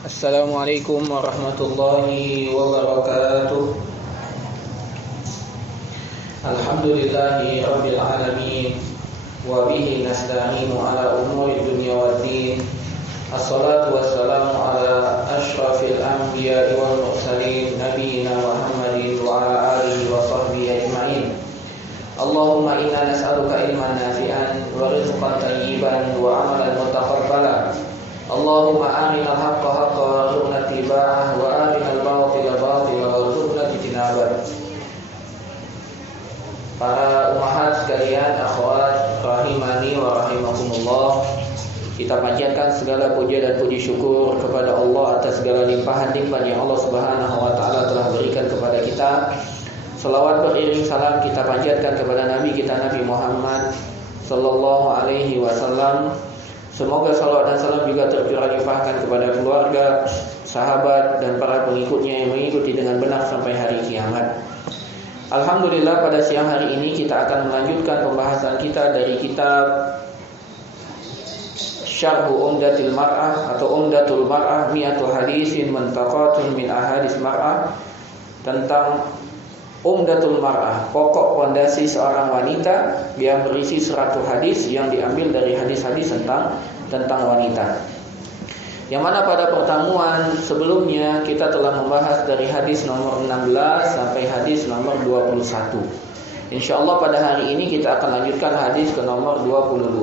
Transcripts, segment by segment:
Assalamualaikum warahmatullahi wabarakatuh. Alhamdulillahi rabbil alamin. Wa bihi nasta'inu ala umuri dunya waddin. Assalatu wassalamu ala asyrafil anbiya'i wal mursalin Nabiyyina Muhammadin wa ala alihi wa sahbihi ajma'in. Allahumma inna nas'aluka ilman nafi'an wa rizqan tayyiban wa amalan mutaqabbalan. Allahumma arinal haqqa haqqa warzuqna ittiba'ah wa arinal batila batila warzuqna ijtinabah. Para ummahat sekalian, akhwat rahimani wa rahimakumullah, kita panjatkan segala puja dan puji syukur kepada Allah atas segala limpahan nikmat yang Allah Subhanahu wa taala telah berikan kepada kita. Salawat beriring salam kita panjatkan kepada Nabi kita Nabi Muhammad sallallahu alaihi wasallam. Semoga salawat dan salam juga tercurah limpahkan kepada keluarga, sahabat, dan para pengikutnya yang mengikuti dengan benar sampai hari kiamat. Alhamdulillah, pada siang hari ini kita akan melanjutkan pembahasan kita dari kitab Syarhu Umdatil Mar'ah atau Umdatul Mar'ah Mi'atu Hadisin Muntaqatun min Ahadis Mar'ah, tentang Umdatul Mar'ah, pokok pondasi seorang wanita, yang berisi 100 hadis yang diambil dari hadis-hadis tentang wanita. Yang mana pada pertemuan sebelumnya kita telah membahas dari hadis nomor 16 sampai hadis nomor 21. InsyaAllah pada hari ini kita akan lanjutkan hadis ke nomor 22.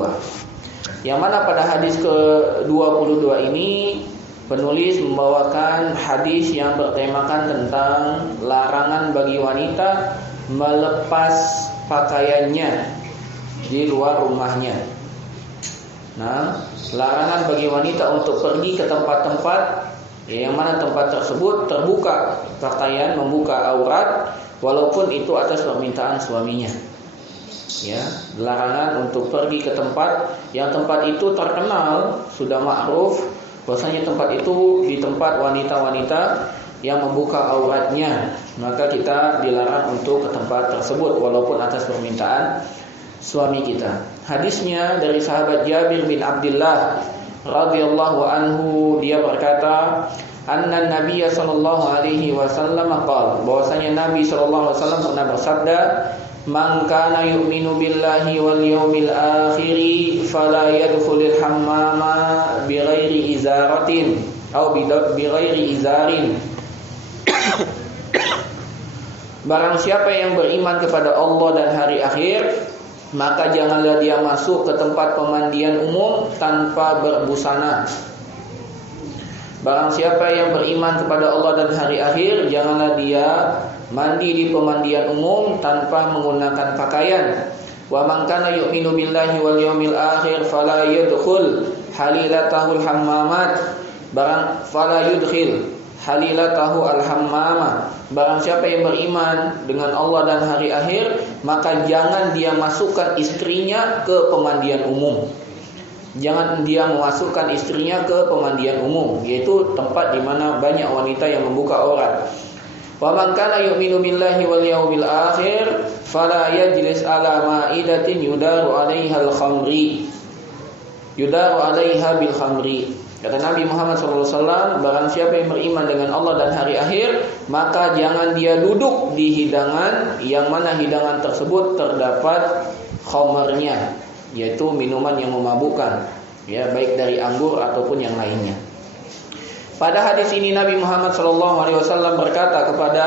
Yang mana pada hadis ke 22 ini penulis membawakan hadis yang bertemakan tentang larangan bagi wanita melepas pakaiannya di luar rumahnya. Nah, larangan bagi wanita untuk pergi ke tempat-tempat yang mana tempat tersebut terbuka pakaian, membuka aurat, walaupun itu atas permintaan suaminya. Ya, larangan untuk pergi ke tempat yang tempat itu terkenal, sudah ma'ruf bahwasanya tempat itu di tempat wanita-wanita yang membuka auratnya, maka kita dilarang untuk ke tempat tersebut walaupun atas permintaan suami kita. Hadisnya dari sahabat Jabir bin Abdullah radhiyallahu anhu, dia berkata, anna Nabiy sallallahu alaihi wasallam qala, bahwasanya Nabi sallallahu alaihi wasallam pernah bersabda, man kana yu'minu billahi wal yawmil akhir fala yadkhulul hammama bighairi izaratin atau bighairi izarin. Barang siapa yang beriman kepada Allah dan hari akhir, maka janganlah dia masuk ke tempat pemandian umum tanpa berbusana. Barang siapa yang beriman kepada Allah dan hari akhir, janganlah dia mandi di pemandian umum tanpa menggunakan pakaian. Wa man kana yu'minu billahi wal yawmil akhir fala yadkhul halilatahul hammamat. Fala yudkhil halilatahu al-hammama. Barang siapa yang beriman dengan Allah dan hari akhir, maka jangan dia masukkan istrinya ke pemandian umum. Jangan dia memasukkan istrinya ke pemandian umum, yaitu tempat di mana banyak wanita yang membuka aurat. Wa man kana yu'minu billahi wal yawmil akhir fala yajlis ala ma'idatin yudaru 'alaiha al-khamri. Yudaru 'alaiha bil khamri. Kata Nabi Muhammad SAW, barang siapa yang beriman dengan Allah dan hari akhir, maka jangan dia duduk di hidangan yang mana hidangan tersebut terdapat khamarnya, yaitu minuman yang memabukkan, ya, baik dari anggur ataupun yang lainnya. Pada hadis ini Nabi Muhammad SAW berkata kepada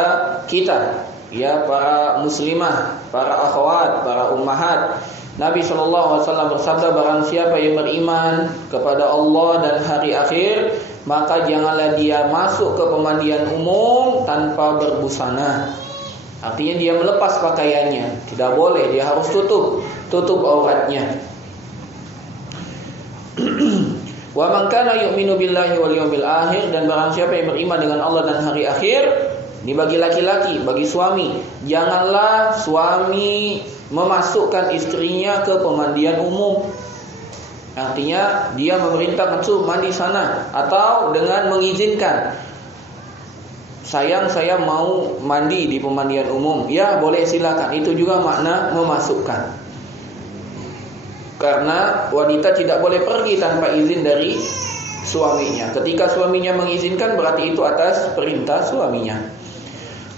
kita, ya, para muslimah, para akhwat, para ummahat, Nabi SAW bersabda, barang siapa yang beriman kepada Allah dan hari akhir, maka janganlah dia masuk ke pemandian umum tanpa berbusana. Artinya dia melepas pakaiannya, tidak boleh, dia harus tutup auratnya. Wa man kana yu'minu billahi wal yawmil akhir, dan barang siapa yang beriman dengan Allah dan hari akhir, ini bagi laki-laki, bagi suami, janganlah suami memasukkan istrinya ke pemandian umum. Artinya dia memerintahkan mandi sana, atau dengan mengizinkan, sayang saya mau mandi di pemandian umum, ya boleh silakan. Itu juga makna memasukkan. Karena wanita tidak boleh pergi tanpa izin dari suaminya. Ketika suaminya mengizinkan berarti itu atas perintah suaminya.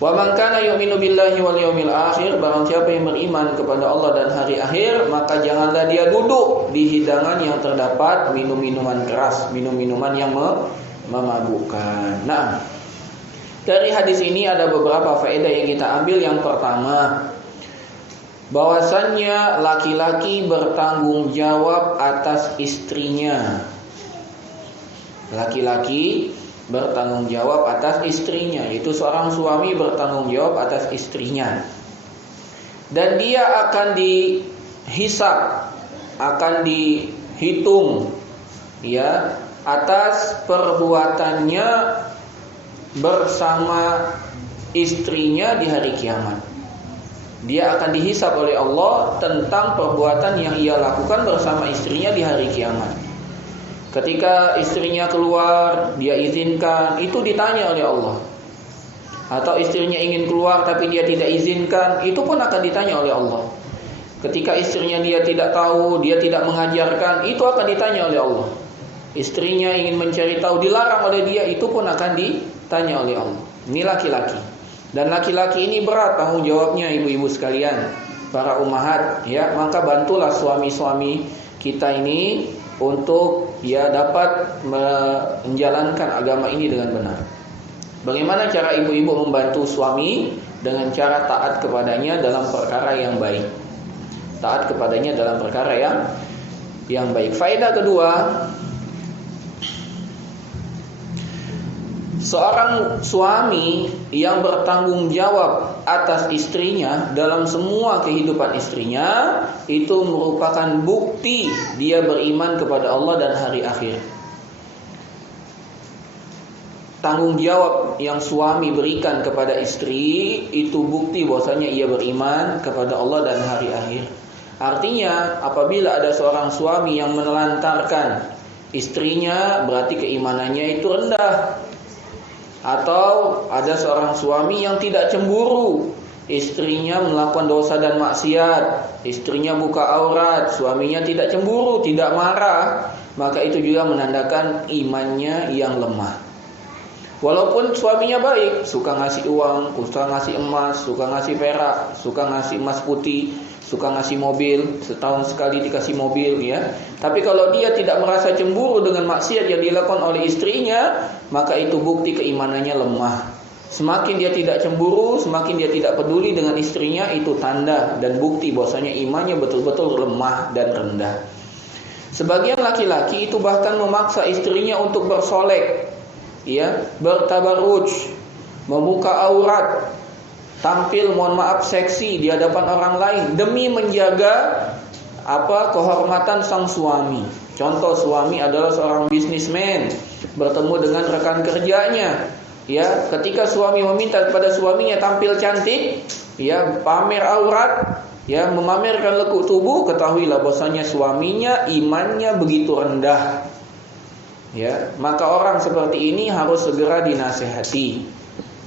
Wa man kana yu'minu billahi wal yawmil akhir, barang siapa yang beriman kepada Allah dan hari akhir, maka janganlah dia duduk di hidangan yang terdapat minum-minuman keras, minum-minuman yang memabukkan. Nah, dari hadis ini ada beberapa faedah yang kita ambil. Yang pertama, bahwasannya laki-laki bertanggung jawab atas istrinya. Laki-laki bertanggung jawab atas istrinya, yaitu seorang suami bertanggung jawab atas istrinya. Dan dia akan dihisab, akan dihitung ya atas perbuatannya bersama istrinya di hari kiamat. Dia akan dihisab oleh Allah tentang perbuatan yang ia lakukan bersama istrinya di hari kiamat. Ketika istrinya keluar, dia izinkan, itu ditanya oleh Allah. Atau istrinya ingin keluar tapi dia tidak izinkan, itu pun akan ditanya oleh Allah. Ketika istrinya dia tidak tahu, dia tidak mengajarkan, itu akan ditanya oleh Allah. Istrinya ingin mencari tahu, dilarang oleh dia, itu pun akan ditanya oleh Allah. Ini laki-laki. Dan laki-laki ini berat tanggung jawabnya, ibu-ibu sekalian, para ummahat, ya. Maka bantulah suami-suami kita ini untuk dapat menjalankan agama ini dengan benar. Bagaimana cara ibu-ibu membantu suami? Dengan cara taat kepadanya dalam perkara yang baik. Taat kepadanya dalam perkara yang baik. Faedah kedua, seorang suami yang bertanggung jawab atas istrinya dalam semua kehidupan istrinya, itu merupakan bukti dia beriman kepada Allah dan hari akhir. Tanggung jawab yang suami berikan kepada istri itu bukti bahwasanya ia beriman kepada Allah dan hari akhir. Artinya, apabila ada seorang suami yang menelantarkan istrinya, berarti keimanannya itu rendah. Atau ada seorang suami yang tidak cemburu, istrinya melakukan dosa dan maksiat, istrinya buka aurat, suaminya tidak cemburu, tidak marah, maka itu juga menandakan imannya yang lemah. Walaupun suaminya baik, suka ngasih uang, suka ngasih emas, suka ngasih perak, suka ngasih emas putih, suka ngasih mobil, setahun sekali dikasih mobil, ya. Tapi kalau dia tidak merasa cemburu dengan maksiat yang dilakukan oleh istrinya, maka itu bukti keimanannya lemah. Semakin dia tidak cemburu, semakin dia tidak peduli dengan istrinya, itu tanda dan bukti bahwasanya imannya betul-betul lemah dan rendah. Sebagian laki-laki itu bahkan memaksa istrinya untuk bersolek, ya, bertabarruj, membuka aurat, tampil mohon maaf seksi di hadapan orang lain demi menjaga kehormatan sang suami. Contoh, suami adalah seorang bisnismen, bertemu dengan rekan kerjanya, ya. Ketika suami meminta kepada suaminya tampil cantik, ya, pamer aurat, ya, memamerkan lekuk tubuh, ketahuilah bahwasanya suaminya imannya begitu rendah. Ya, maka orang seperti ini harus segera dinasehati.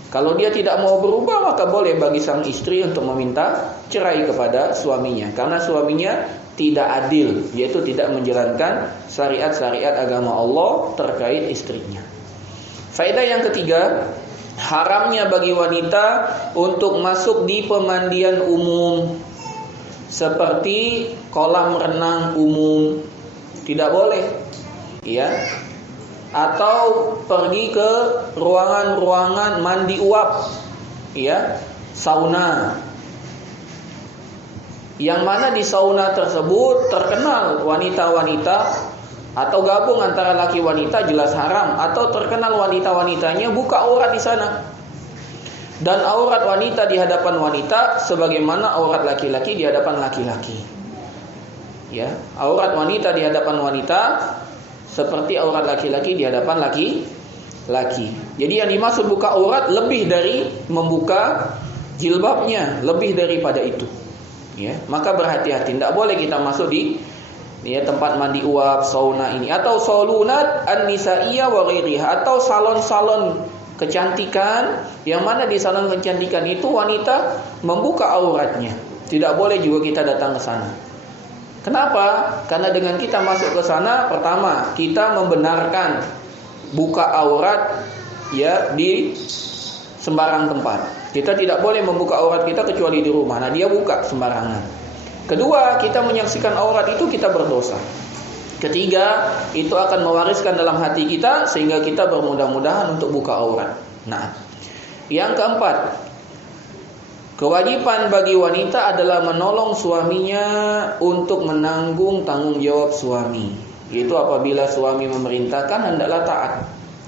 Kalau dia tidak mau berubah, maka boleh bagi sang istri untuk meminta cerai kepada suaminya, karena suaminya tidak adil, yaitu tidak menjalankan syariat-syariat agama Allah terkait istrinya. Faedah yang ketiga, haramnya bagi wanita untuk masuk di pemandian umum seperti kolam renang umum, tidak boleh, ya. Atau pergi ke ruangan-ruangan mandi uap, ya, sauna. Yang mana di sauna tersebut terkenal wanita-wanita, atau gabung antara laki wanita jelas haram, atau terkenal wanita-wanitanya buka aurat di sana. Dan aurat wanita di hadapan wanita sebagaimana aurat laki-laki di hadapan laki-laki. Ya, aurat wanita di hadapan wanita seperti aurat laki-laki di hadapan laki-laki. Jadi yang dimaksud buka aurat lebih dari membuka jilbabnya, lebih daripada itu. Ya, maka berhati-hati, tidak boleh kita masuk di tempat mandi uap, sauna ini, atau salunat an-nisaiyah wa ghairiha, atau salon-salon kecantikan yang mana di salon kecantikan itu wanita membuka auratnya. Tidak boleh juga kita datang ke sana. Kenapa? Karena dengan kita masuk ke sana, pertama, kita membenarkan buka aurat ya di sembarang tempat. Kita tidak boleh membuka aurat kita kecuali di rumah. Nah, dia buka sembarangan. Kedua, kita menyaksikan aurat itu kita berdosa. Ketiga, itu akan mewariskan dalam hati kita sehingga kita bermudah-mudahan untuk buka aurat. Nah, yang keempat, kewajiban bagi wanita adalah menolong suaminya untuk menanggung tanggung jawab suami. Yaitu apabila suami memerintahkan hendaklah taat,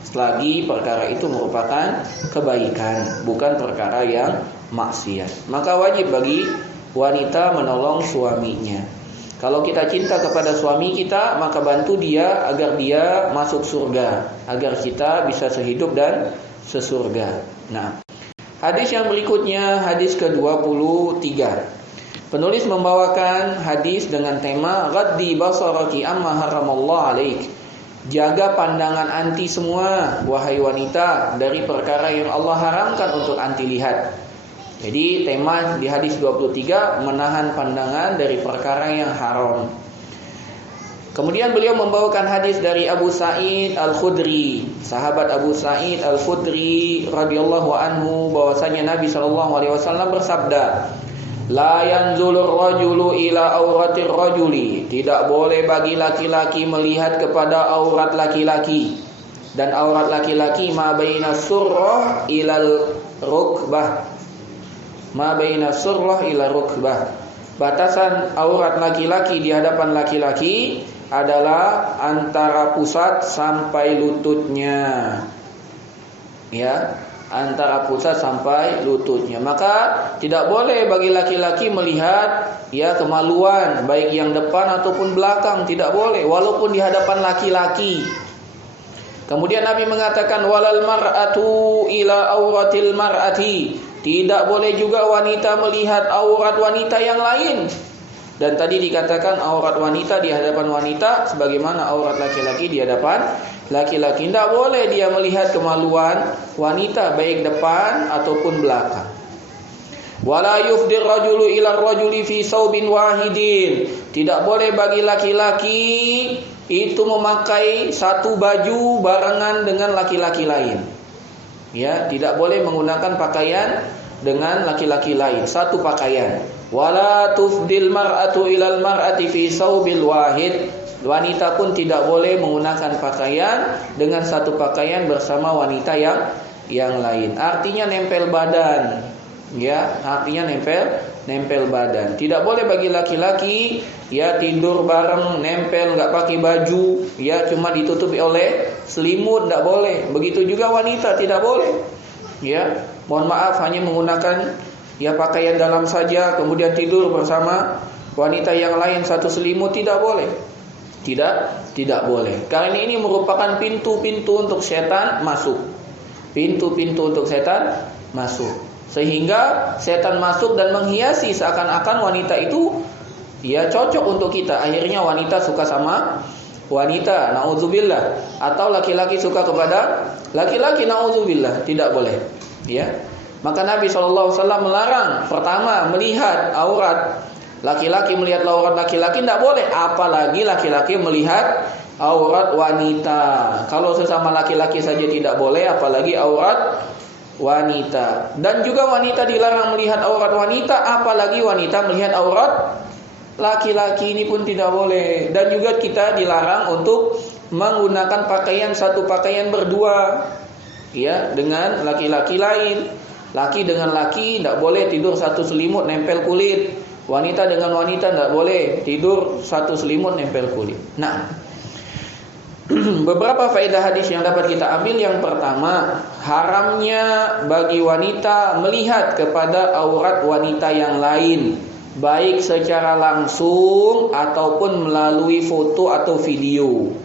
selagi perkara itu merupakan kebaikan, bukan perkara yang maksiat. Maka wajib bagi wanita menolong suaminya. Kalau kita cinta kepada suami kita, maka bantu dia agar dia masuk surga, agar kita bisa sehidup dan sesurga. Nah, hadis yang berikutnya, hadis ke-23. Penulis membawakan hadis dengan tema Ghaddi basaraki amma haramallahu alaik. Jaga pandangan anti semua, wahai wanita, dari perkara yang Allah haramkan untuk anti lihat. Jadi tema di hadis 23, menahan pandangan dari perkara yang haram. Kemudian beliau membawakan hadis dari Abu Sa'id Al-Khudri, sahabat Abu Sa'id Al-Khudri radhiyallahu anhu, bahwasanya Nabi SAW bersabda, La yanzulur rajulu ila auratir rajuli. Tidak boleh bagi laki-laki melihat kepada aurat laki-laki. Dan aurat laki-laki ma baina surrah ilal rukbah. Ma baina surrah ila rukbah. Batasan aurat laki-laki di hadapan laki-laki adalah antara pusat sampai lututnya. Ya, antara pusat sampai lututnya. Maka tidak boleh bagi laki-laki melihat ya kemaluan, baik yang depan ataupun belakang, tidak boleh walaupun di hadapan laki-laki. Kemudian Nabi mengatakan walal mar'atu ila auratil mar'ati. Tidak boleh juga wanita melihat aurat wanita yang lain. Dan tadi dikatakan aurat wanita di hadapan wanita sebagaimana aurat laki-laki di hadapan laki-laki. Tidak boleh dia melihat kemaluan wanita baik depan ataupun belakang. Wala yufdir rajulu ila rajuli fi saubin wahidin. Tidak boleh bagi laki-laki itu memakai satu baju barengan dengan laki-laki lain. Ya, tidak boleh menggunakan pakaian dengan laki-laki lain, satu pakaian. Wala tufdil mar'atu ilal mar'ati fi saubil wahid. Wanita pun tidak boleh menggunakan pakaian dengan satu pakaian bersama wanita yang lain. Artinya nempel badan. Ya, artinya nempel badan. Tidak boleh bagi laki-laki ya tidur bareng nempel enggak pakai baju, ya cuma ditutupi oleh selimut, enggak boleh. Begitu juga wanita tidak boleh. Ya, mohon maaf hanya menggunakan ya pakaian dalam saja kemudian tidur bersama wanita yang lain satu selimut, tidak boleh. Tidak boleh. Karena ini merupakan pintu-pintu untuk setan masuk. Pintu-pintu untuk setan masuk. Sehingga setan masuk dan menghiasi seakan-akan wanita itu ya cocok untuk kita. Akhirnya wanita suka sama wanita, naudzubillah, atau laki-laki suka kepada laki-laki, naudzubillah. Tidak boleh. Ya. Maka Nabi SAW melarang pertama melihat aurat laki-laki, melihat aurat laki-laki tidak boleh, apalagi laki-laki melihat aurat wanita. Kalau sesama laki-laki saja tidak boleh, apalagi aurat wanita. Dan juga wanita dilarang melihat aurat wanita, apalagi wanita melihat aurat laki-laki, ini pun tidak boleh. Dan juga kita dilarang untuk menggunakan pakaian satu pakaian berdua ya dengan laki-laki lain. Laki dengan laki tidak boleh tidur satu selimut nempel kulit. Wanita dengan wanita tidak boleh tidur satu selimut nempel kulit. Nah, beberapa faedah hadis yang dapat kita ambil. Yang pertama, haramnya bagi wanita melihat kepada aurat wanita yang lain, baik secara langsung ataupun melalui foto atau video.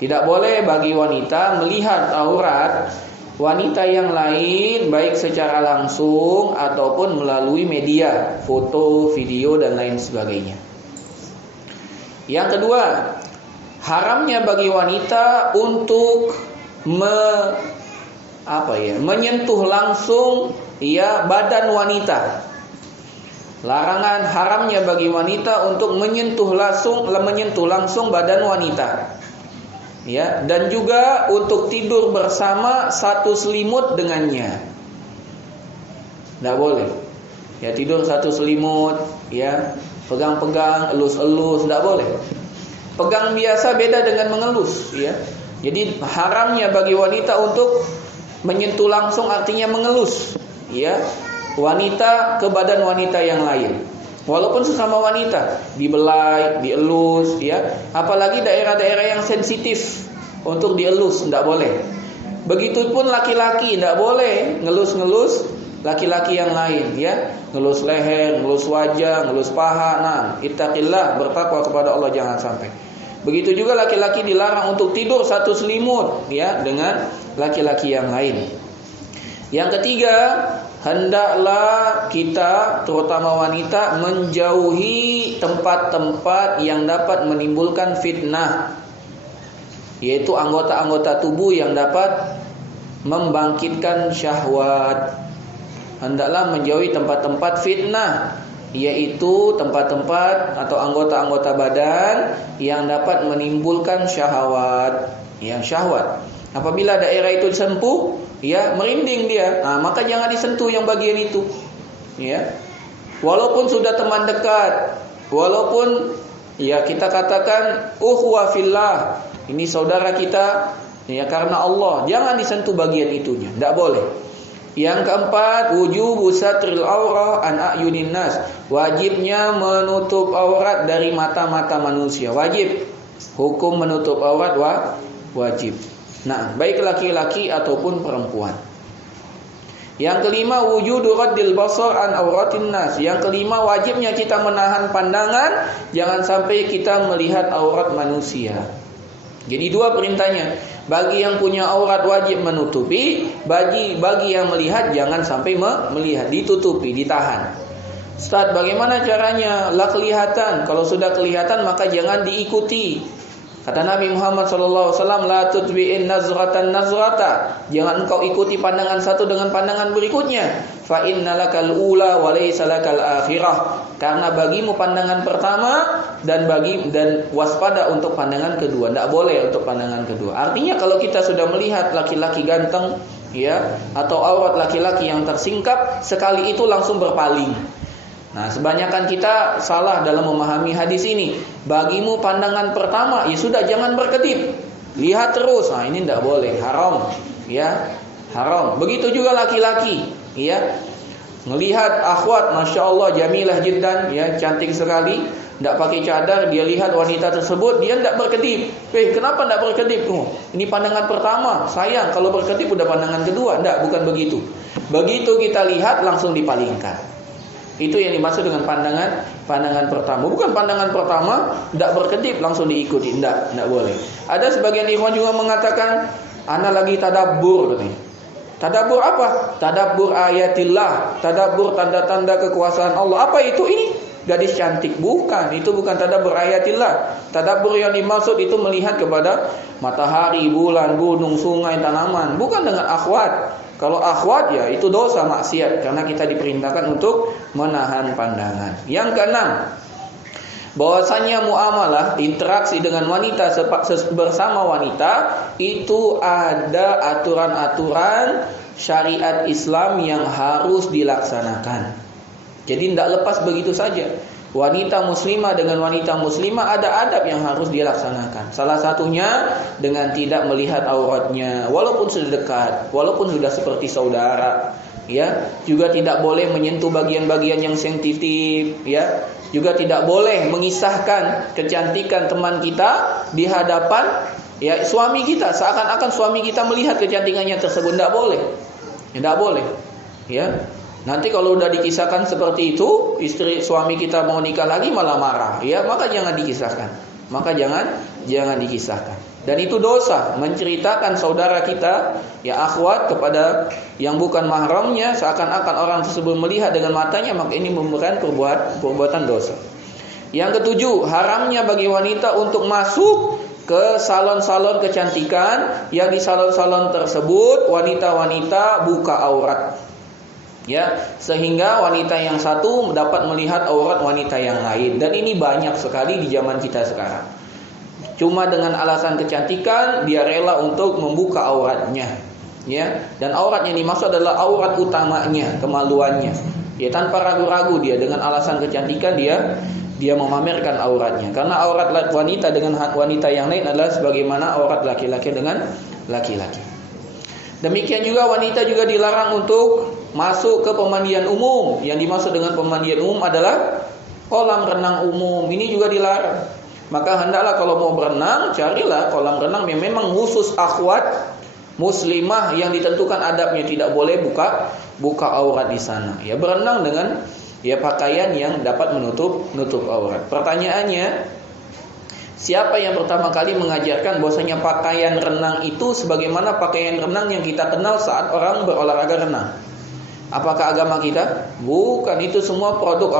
Tidak boleh bagi wanita melihat aurat wanita yang lain baik secara langsung ataupun melalui media, foto, video dan lain sebagainya. Yang kedua, haramnya bagi wanita untuk menyentuh langsung ya badan wanita. Larangan haramnya bagi wanita untuk menyentuh langsung badan wanita. Ya, dan juga untuk tidur bersama satu selimut dengannya. Tidak boleh. Ya, tidur satu selimut, ya, pegang-pegang, elus-elus, tidak boleh. Pegang biasa beda dengan mengelus, ya. Jadi haramnya bagi wanita untuk menyentuh langsung artinya mengelus, ya, wanita ke badan wanita yang lain. Walaupun sesama wanita, dibelai, dielus, ya. Apalagi daerah-daerah yang sensitif untuk dielus, tidak boleh. Begitupun laki-laki tidak boleh ngelus-ngelus laki-laki yang lain, ya. Ngelus leher, ngelus wajah, ngelus paha. Nah, ittaqillah, bertakwa kepada Allah jangan sampai. Begitu juga laki-laki dilarang untuk tidur satu selimut, ya, dengan laki-laki yang lain. Yang ketiga, hendaklah kita, terutama wanita, menjauhi tempat-tempat yang dapat menimbulkan fitnah, yaitu anggota-anggota tubuh yang dapat membangkitkan syahwat. Hendaklah menjauhi tempat-tempat fitnah, yaitu tempat-tempat atau anggota-anggota badan yang dapat menimbulkan syahwat. Yang syahwat, apabila daerah itu disentuh, ya, merinding dia, maka jangan disentuh yang bagian itu, ya. Walaupun sudah teman dekat, walaupun, ya, kita katakan ukhuwah fillah, ini saudara kita, ya, karena Allah, jangan disentuh bagian itunya, tidak boleh. Yang keempat, wujubu satril aurah an a'yunin nas, wajibnya menutup aurat dari mata-mata manusia. Wajib. Hukum menutup aurat wajib. Nah, baik laki-laki ataupun perempuan. Yang kelima, wujudu raddil basar an auratin nas. Yang kelima, wajibnya kita menahan pandangan, jangan sampai kita melihat aurat manusia. Jadi dua perintahnya. Bagi yang punya aurat wajib menutupi, bagi yang melihat jangan sampai melihat, ditutupi, ditahan. Ustaz, bagaimana caranya? Lah kelihatan. Kalau sudah kelihatan maka jangan diikuti. Kata Nabi Muhammad SAW, la tutbi'in nazratan nazrata. Jangan engkau ikuti pandangan satu dengan pandangan berikutnya. Fa innalakal ula wa laysa lakal akhirah. Karena bagimu pandangan pertama dan waspada untuk pandangan kedua. Tidak boleh untuk pandangan kedua. Artinya kalau kita sudah melihat laki-laki ganteng, ya, atau aurat laki-laki yang tersingkap, sekali itu langsung berpaling. Nah, sebanyakan kita salah dalam memahami hadis ini. Bagimu pandangan pertama, ya sudah, jangan berkedip, lihat terus. Nah, ini tidak boleh, haram, ya, haram. Begitu juga laki-laki, ya, ngelihat akhwat, masya Allah, jamilah jiddan, ya, cantik sekali, tidak pakai cadar, dia lihat wanita tersebut, dia tidak berkedip. Kenapa tidak berkedip? Ini pandangan pertama, sayang, kalau berkedip udah pandangan kedua. Tidak, bukan begitu. Begitu kita lihat langsung dipalingkan. Itu yang dimaksud dengan pandangan pertama. Bukan pandangan pertama tidak berkedip langsung diikuti. Tidak boleh. Ada sebagian ikhwan juga mengatakan, ana lagi tadabbur katanya. Tadabbur apa? Tadabbur ayatillah, tadabbur tanda-tanda kekuasaan Allah. Apa itu? Ini gadis cantik. Bukan, itu bukan tadabbur ayatillah. Tadabbur yang dimaksud itu melihat kepada matahari, bulan, gunung, sungai, tanaman, bukan dengan akhwat. Kalau akhwat, ya itu dosa, maksiat, karena kita diperintahkan untuk menahan pandangan. Yang keenam, bahwasanya muamalah, interaksi dengan wanita bersama wanita itu ada aturan-aturan syariat Islam yang harus dilaksanakan. Jadi tidak lepas begitu saja. Wanita muslimah dengan wanita muslimah ada adab yang harus dilaksanakan. Salah satunya dengan tidak melihat auratnya, walaupun sudah dekat, walaupun sudah seperti saudara, ya. Juga tidak boleh menyentuh bagian-bagian yang sensitif, ya. Juga tidak boleh mengisahkan kecantikan teman kita di hadapan, ya, suami kita, seakan-akan suami kita melihat kecantikannya tersebut. Tidak boleh. Tidak boleh, ya. Nanti kalau udah dikisahkan seperti itu, istri suami kita mau nikah lagi malah marah, ya, maka jangan dikisahkan. Maka jangan dikisahkan. Dan itu dosa menceritakan saudara kita, ya, akhwat, kepada yang bukan mahramnya, seakan-akan orang tersebut melihat dengan matanya, maka ini merupakan perbuatan dosa. Yang ketujuh, haramnya bagi wanita untuk masuk ke salon-salon kecantikan yang di salon-salon tersebut wanita-wanita buka aurat. Ya, sehingga wanita yang satu dapat melihat aurat wanita yang lain, dan ini banyak sekali di zaman kita sekarang. Cuma dengan alasan kecantikan dia rela untuk membuka auratnya, ya. Dan aurat yang dimaksud adalah aurat utamanya, kemaluannya. Ya, tanpa ragu-ragu dia dengan alasan kecantikan dia memamerkan auratnya. Karena aurat wanita dengan wanita yang lain adalah sebagaimana aurat laki-laki dengan laki-laki. Demikian juga wanita juga dilarang untuk masuk ke pemandian umum. Yang dimaksud dengan pemandian umum adalah kolam renang umum. Ini juga dilarang. Maka hendaklah kalau mau berenang, carilah kolam renang yang memang khusus akhwat muslimah yang ditentukan adabnya, tidak boleh buka aurat di sana. Ya, berenang dengan pakaian yang dapat menutup aurat. Pertanyaannya, siapa yang pertama kali mengajarkan bahwasanya pakaian renang itu sebagaimana pakaian renang yang kita kenal saat orang berolahraga renang? Apakah agama kita? Bukan, itu semua produk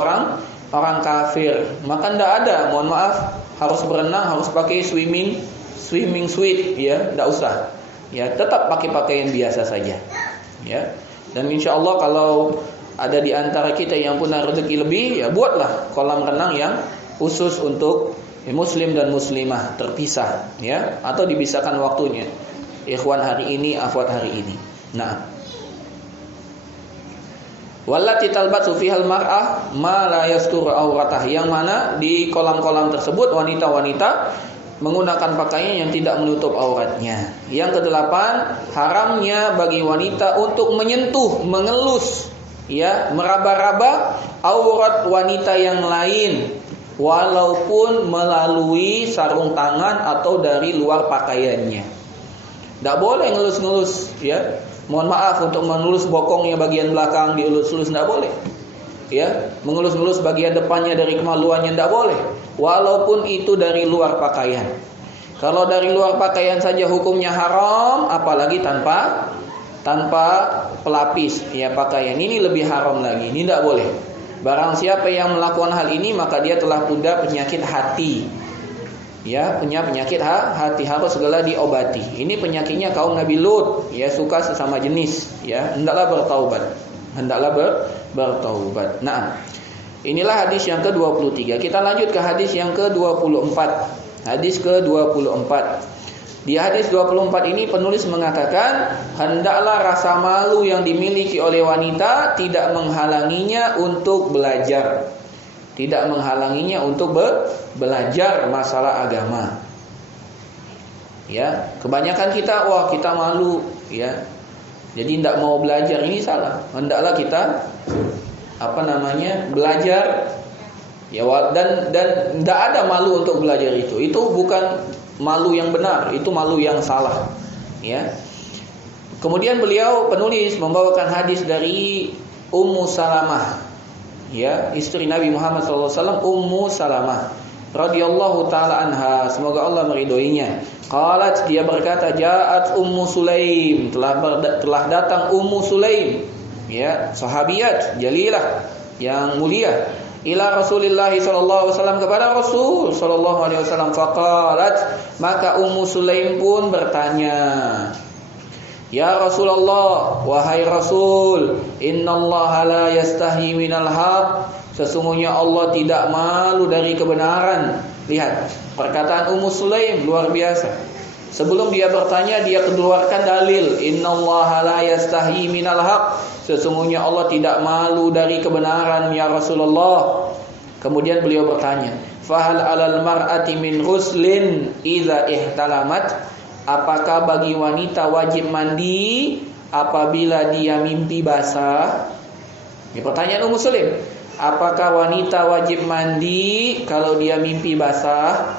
orang kafir. Maka tidak ada, mohon maaf, harus berenang, harus pakai swimming suit, ya, tidak usah. Ya, tetap pakai pakaian biasa saja. Ya. Dan insya Allah kalau ada di antara kita yang punya rezeki lebih, ya buatlah kolam renang yang khusus untuk muslim dan muslimah terpisah, ya, atau dipisahkan waktunya. Ikhwan hari ini, akhwat hari ini. Nah, wallati talbatu fihal mar'ah ma la yasturu auratah, yang mana di kolam-kolam tersebut wanita-wanita menggunakan pakaian yang tidak menutup auratnya. Yang kedelapan, haramnya bagi wanita untuk menyentuh, mengelus, ya, meraba-raba aurat wanita yang lain, walaupun melalui sarung tangan atau dari luar pakaiannya. Tidak boleh ngelus-ngelus, ya. Mohon maaf, untuk mengelus bokongnya bagian belakang dielus-elus tidak boleh. Ya, mengelus-elus bagian depannya dari kemaluannya tidak boleh, walaupun itu dari luar pakaian. Kalau dari luar pakaian saja hukumnya haram, apalagi tanpa pelapis, ya, pakaian ini lebih haram lagi. Ini tidak boleh. Barang siapa yang melakukan hal ini maka dia telah punya penyakit hati. Ya, punya penyakit hati, harus segera diobati. Ini penyakitnya kaum Nabi Lut, ya, suka sesama jenis, ya, hendaklah bertaubat. Bertaubat. Nah, inilah hadis yang ke-23. Kita lanjut ke hadis yang ke-24. Hadis ke-24. Di hadis 24 ini penulis mengatakan, hendaklah rasa malu yang dimiliki oleh wanita tidak menghalanginya untuk belajar. Tidak menghalanginya untuk belajar masalah agama. Ya, kebanyakan kita kita malu, ya. Jadi tidak mau belajar, ini salah. Hendaklah kita belajar, ya, dan tidak ada malu untuk belajar itu. Itu bukan malu yang benar, itu malu yang salah, ya. Kemudian penulis membawakan hadis dari Ummu Salamah, ya, istri Nabi Muhammad SAW, Ummu Salamah radhiyallahu taala anha, semoga Allah meridhoinya. Qalat, dia berkata, ja'at Ummu Sulaim, telah datang Ummu Sulaim, ya, sahabiyat jalilah yang mulia, ila Rasulillah sallallahu alaihi wasallam, kepada Rasul sallallahu alaihi wasallam. Faqalat, maka Ummu Sulaim pun bertanya, ya Rasulullah, wahai Rasul, innallaha la yastahi minal haq, sesungguhnya Allah tidak malu dari kebenaran. Lihat, perkataan Ummu Sulaim luar biasa. Sebelum dia bertanya, dia keluarkan dalil, innallaha la yastahi minal haq, sesungguhnya Allah tidak malu dari kebenaran ya Rasulullah. Kemudian beliau bertanya, fahal alal mar'ati min ghuslin idza ihtalamat, apakah bagi wanita wajib mandi apabila dia mimpi basah? Ini pertanyaan Ummu Sulaim. Apakah wanita wajib mandi kalau dia mimpi basah?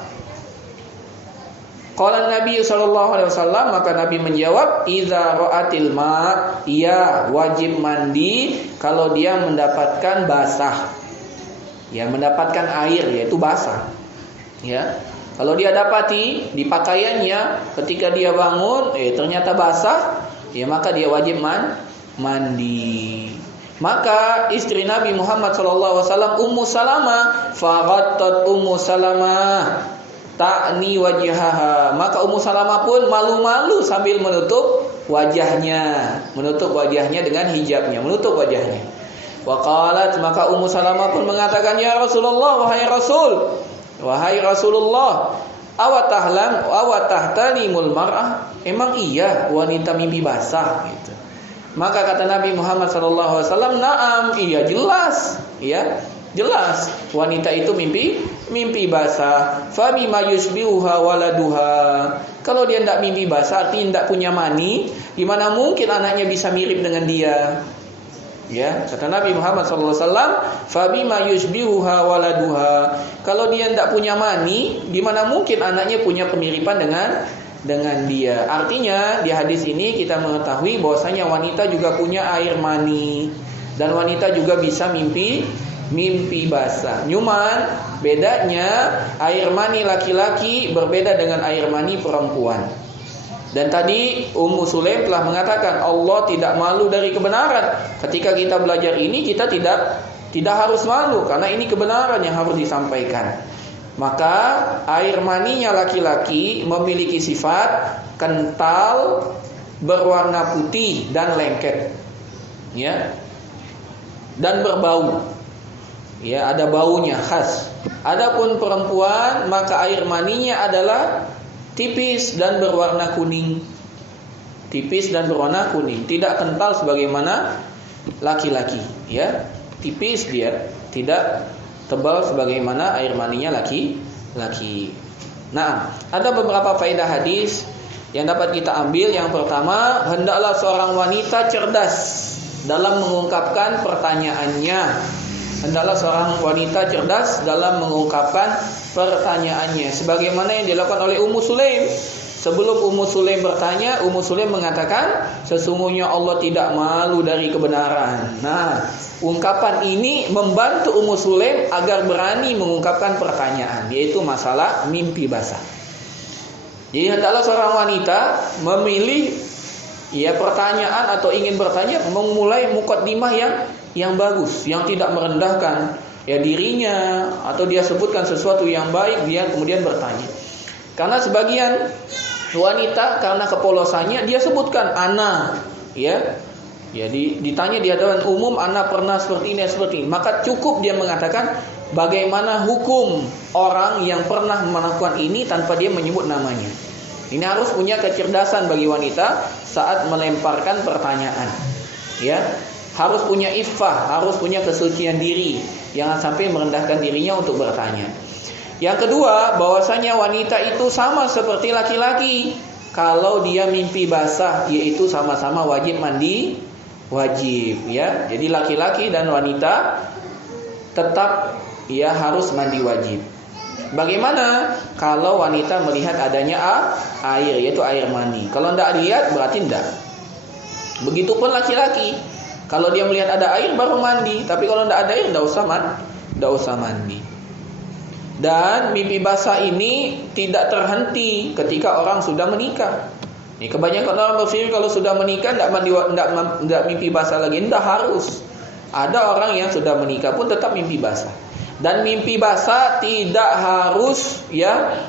Qala Nabi sallallahu alaihi wasallam, maka Nabi menjawab, idza ra'atil ma, ya, wajib mandi kalau dia mendapatkan basah. Ya, mendapatkan air, yaitu basah. Ya. Kalau dia dapati di pakaiannya ketika dia bangun ternyata basah, ya, maka dia wajib mandi. Maka istri Nabi Muhammad SAW, Ummu Salamah, faghattat Ummu Salamah ta'ni wajhaha, maka Ummu Salamah pun malu-malu sambil menutup wajahnya, dengan hijabnya, menutup wajahnya. Wa qalat, maka Ummu Salamah pun mengatakan, ya Rasulullah, wahai Rasulullah, awatahtalimul mar'ah, emang iya wanita mimpi basah gitu. Maka kata Nabi Muhammad SAW, na'am, iya jelas, ya jelas wanita itu mimpi basah. Fabima yusbihuha waladuha, kalau dia tidak mimpi basah artinya tidak punya mani, gimana mungkin anaknya bisa mirip dengan dia? Ya, kata Nabi Muhammad SAW, fabima yusbihuha waladuha, kalau dia tidak punya mani, gimana mungkin anaknya punya kemiripan dengan dia. Artinya di hadis ini kita mengetahui bahwasanya wanita juga punya air mani dan wanita juga bisa mimpi basah. Cuman bedanya air mani laki-laki berbeda dengan air mani perempuan. Dan tadi Ummu Sulaim telah mengatakan Allah tidak malu dari kebenaran. Ketika kita belajar ini kita tidak harus malu karena ini kebenaran yang harus disampaikan. Maka air maninya laki-laki memiliki sifat kental, berwarna putih dan lengket, ya, dan berbau, ya, ada baunya khas. Adapun perempuan, maka air maninya adalah tipis dan berwarna kuning, tidak kental sebagaimana laki-laki, ya, tipis dia, tidak tebal sebagaimana air maninya laki-laki. Nah, ada beberapa faedah hadis yang dapat kita ambil. Yang pertama, hendaklah seorang wanita cerdas dalam mengungkapkan pertanyaannya. Sebagaimana yang dilakukan oleh Ummu Sulaim. Sebelum Ummu Sulaim bertanya, Ummu Sulaim mengatakan, sesungguhnya Allah tidak malu dari kebenaran. Nah, ungkapan ini membantu Ummu Sulaim agar berani mengungkapkan pertanyaan, yaitu masalah mimpi basah. Jadi hendaklah seorang wanita memilih, ya, pertanyaan atau ingin bertanya, memulai muqaddimah yang bagus, yang tidak merendahkan, ya, dirinya, atau dia sebutkan sesuatu yang baik, dia kemudian bertanya. Karena sebagian wanita karena kepolosannya dia sebutkan ana, ya, ditanya di hadapan umum, ana pernah seperti ini, maka cukup dia mengatakan bagaimana hukum orang yang pernah melakukan ini tanpa dia menyebut namanya. Ini harus punya kecerdasan bagi wanita saat melemparkan pertanyaan, ya, harus punya iffah, harus punya kesucian diri, jangan sampai merendahkan dirinya untuk bertanya. Yang kedua, bahwasanya wanita itu sama seperti laki-laki. Kalau dia mimpi basah, yaitu sama-sama wajib mandi, ya. Jadi laki-laki dan wanita tetap, ya, harus mandi wajib. Bagaimana kalau wanita melihat adanya air, yaitu air mani? Kalau tidak lihat berarti tidak. Begitupun laki-laki, kalau dia melihat ada air baru mandi, tapi kalau tidak ada air tidak usah mandi. Dan mimpi basah ini tidak terhenti ketika orang sudah menikah. Ini kebanyakan orang berpikir kalau sudah menikah tidak mimpi basah lagi. Tidak harus. Ada orang yang sudah menikah pun tetap mimpi basah. Dan mimpi basah tidak harus, ya,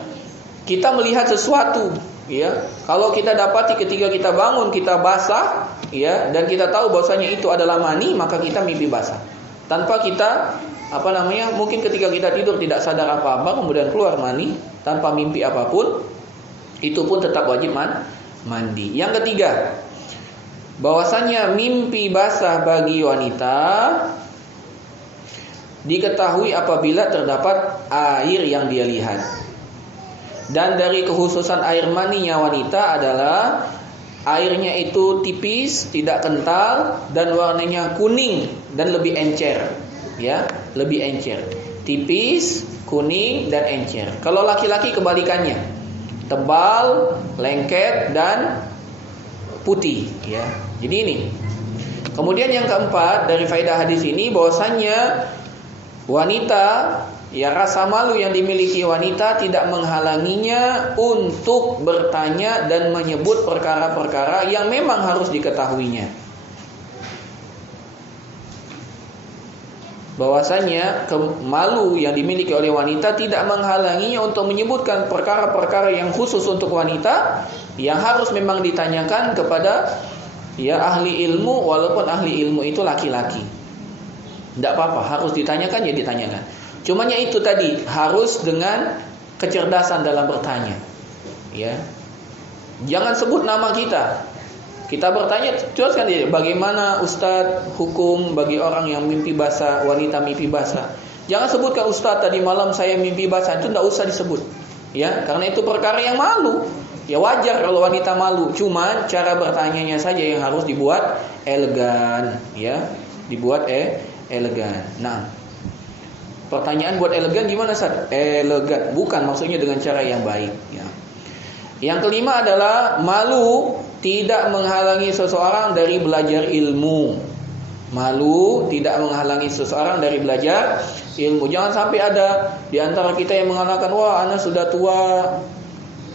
kita melihat sesuatu, ya. Kalau kita dapati ketika kita bangun kita basah, ya, dan kita tahu bahwasanya itu adalah mani, maka kita mimpi basah. Tanpa kita mungkin ketika kita tidur tidak sadar apa-apa, kemudian keluar mani tanpa mimpi apapun, itu pun tetap wajib mandi. Yang ketiga, bahwasanya mimpi basah bagi wanita diketahui apabila terdapat air yang dia lihat. Dan dari kekhususan air maninya wanita adalah airnya itu tipis, tidak kental, dan warnanya kuning dan lebih encer, ya, lebih encer, tipis, kuning dan encer. Kalau laki-laki kebalikannya, tebal, lengket dan putih, ya. Jadi ini. Kemudian yang keempat dari faedah hadis ini, bahwasanya wanita, ya, rasa malu yang dimiliki wanita tidak menghalanginya untuk bertanya dan menyebut perkara-perkara yang memang harus diketahuinya. Bahwasanya malu yang dimiliki oleh wanita tidak menghalanginya untuk menyebutkan perkara-perkara yang khusus untuk wanita, Yang harus memang ditanyakan kepada ya ahli ilmu, walaupun ahli ilmu itu laki-laki. Tidak apa-apa, harus ditanyakan ya ditanyakan. Cumanya itu tadi harus dengan kecerdasan dalam bertanya. Ya. Jangan sebut nama kita. Kita bertanya, jelaskan dia, bagaimana Ustadz hukum bagi orang yang mimpi basah, wanita mimpi basah. Jangan sebutkan Ustadz tadi malam saya mimpi basah, itu tidak usah disebut. Ya, karena itu perkara yang malu. Ya wajar kalau wanita malu, cuma cara bertanyanya saja yang harus dibuat elegan, ya. Dibuat elegan. Nah, pertanyaan buat elegan gimana, Ustadz? Elegan, bukan maksudnya dengan cara yang baik, ya. Yang kelima adalah malu tidak menghalangi seseorang dari belajar ilmu. Malu tidak menghalangi seseorang dari belajar ilmu. Jangan sampai ada di antara kita yang mengatakan, wah anak sudah tua,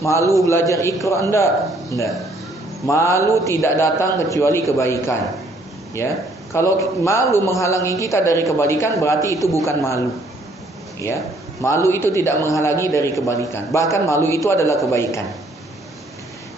malu belajar Iqra. Enggak. Malu tidak datang kecuali kebaikan. Ya. Kalau malu menghalangi kita dari kebaikan, berarti itu bukan malu. Ya. Malu itu tidak menghalangi dari kebaikan. Bahkan malu itu adalah kebaikan.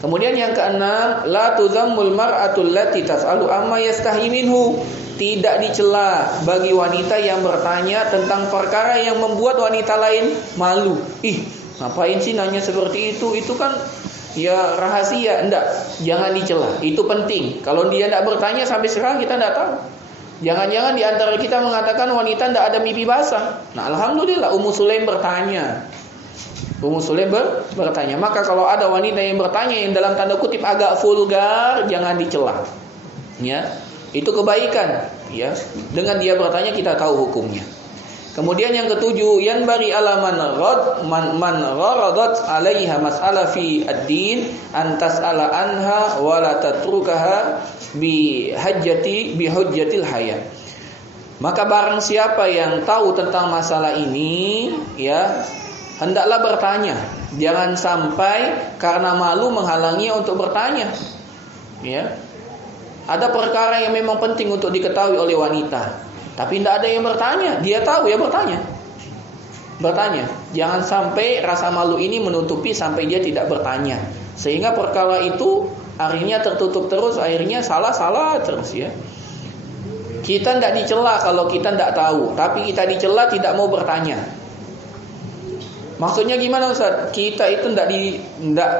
Kemudian yang keenam, la tuzammul mar'atul lati tas'alu amma yastahi minhu. Tidak dicela bagi wanita yang bertanya tentang perkara yang membuat wanita lain malu. Ih, ngapain sih nanya seperti itu? Itu kan ya rahasia. Enggak, jangan dicela. Itu penting. Kalau dia tidak bertanya sampai sekarang kita tidak tahu. Jangan-jangan di antara kita mengatakan wanita tidak ada mimpi basah. Nah, alhamdulillah Ummu Sulaim bertanya. Ummu Sulaim bertanya. Maka kalau ada wanita yang bertanya yang dalam tanda kutip agak vulgar, jangan dicela. Ya, itu kebaikan. Ya, dengan dia bertanya kita tahu hukumnya. Kemudian yang ketujuh, yanbaghi ala man gharadat 'alaiha mas'ala fi ad-din an tas'ala anha wa la tatrukaha bi hujjatil hayat. Maka barang siapa yang tahu tentang masalah ini, ya, hendaklah bertanya. Jangan sampai karena malu menghalangi untuk bertanya. Ya. Ada perkara yang memang penting untuk diketahui oleh wanita, tapi tidak ada yang bertanya. Dia tahu ya bertanya. Bertanya. Jangan sampai rasa malu ini menutupi sampai dia tidak bertanya. Sehingga perkara itu akhirnya tertutup terus, akhirnya salah terus, ya. Kita tidak dicela kalau kita tidak tahu, tapi kita dicela tidak mau bertanya. Maksudnya gimana, Ustaz? Kita itu tidak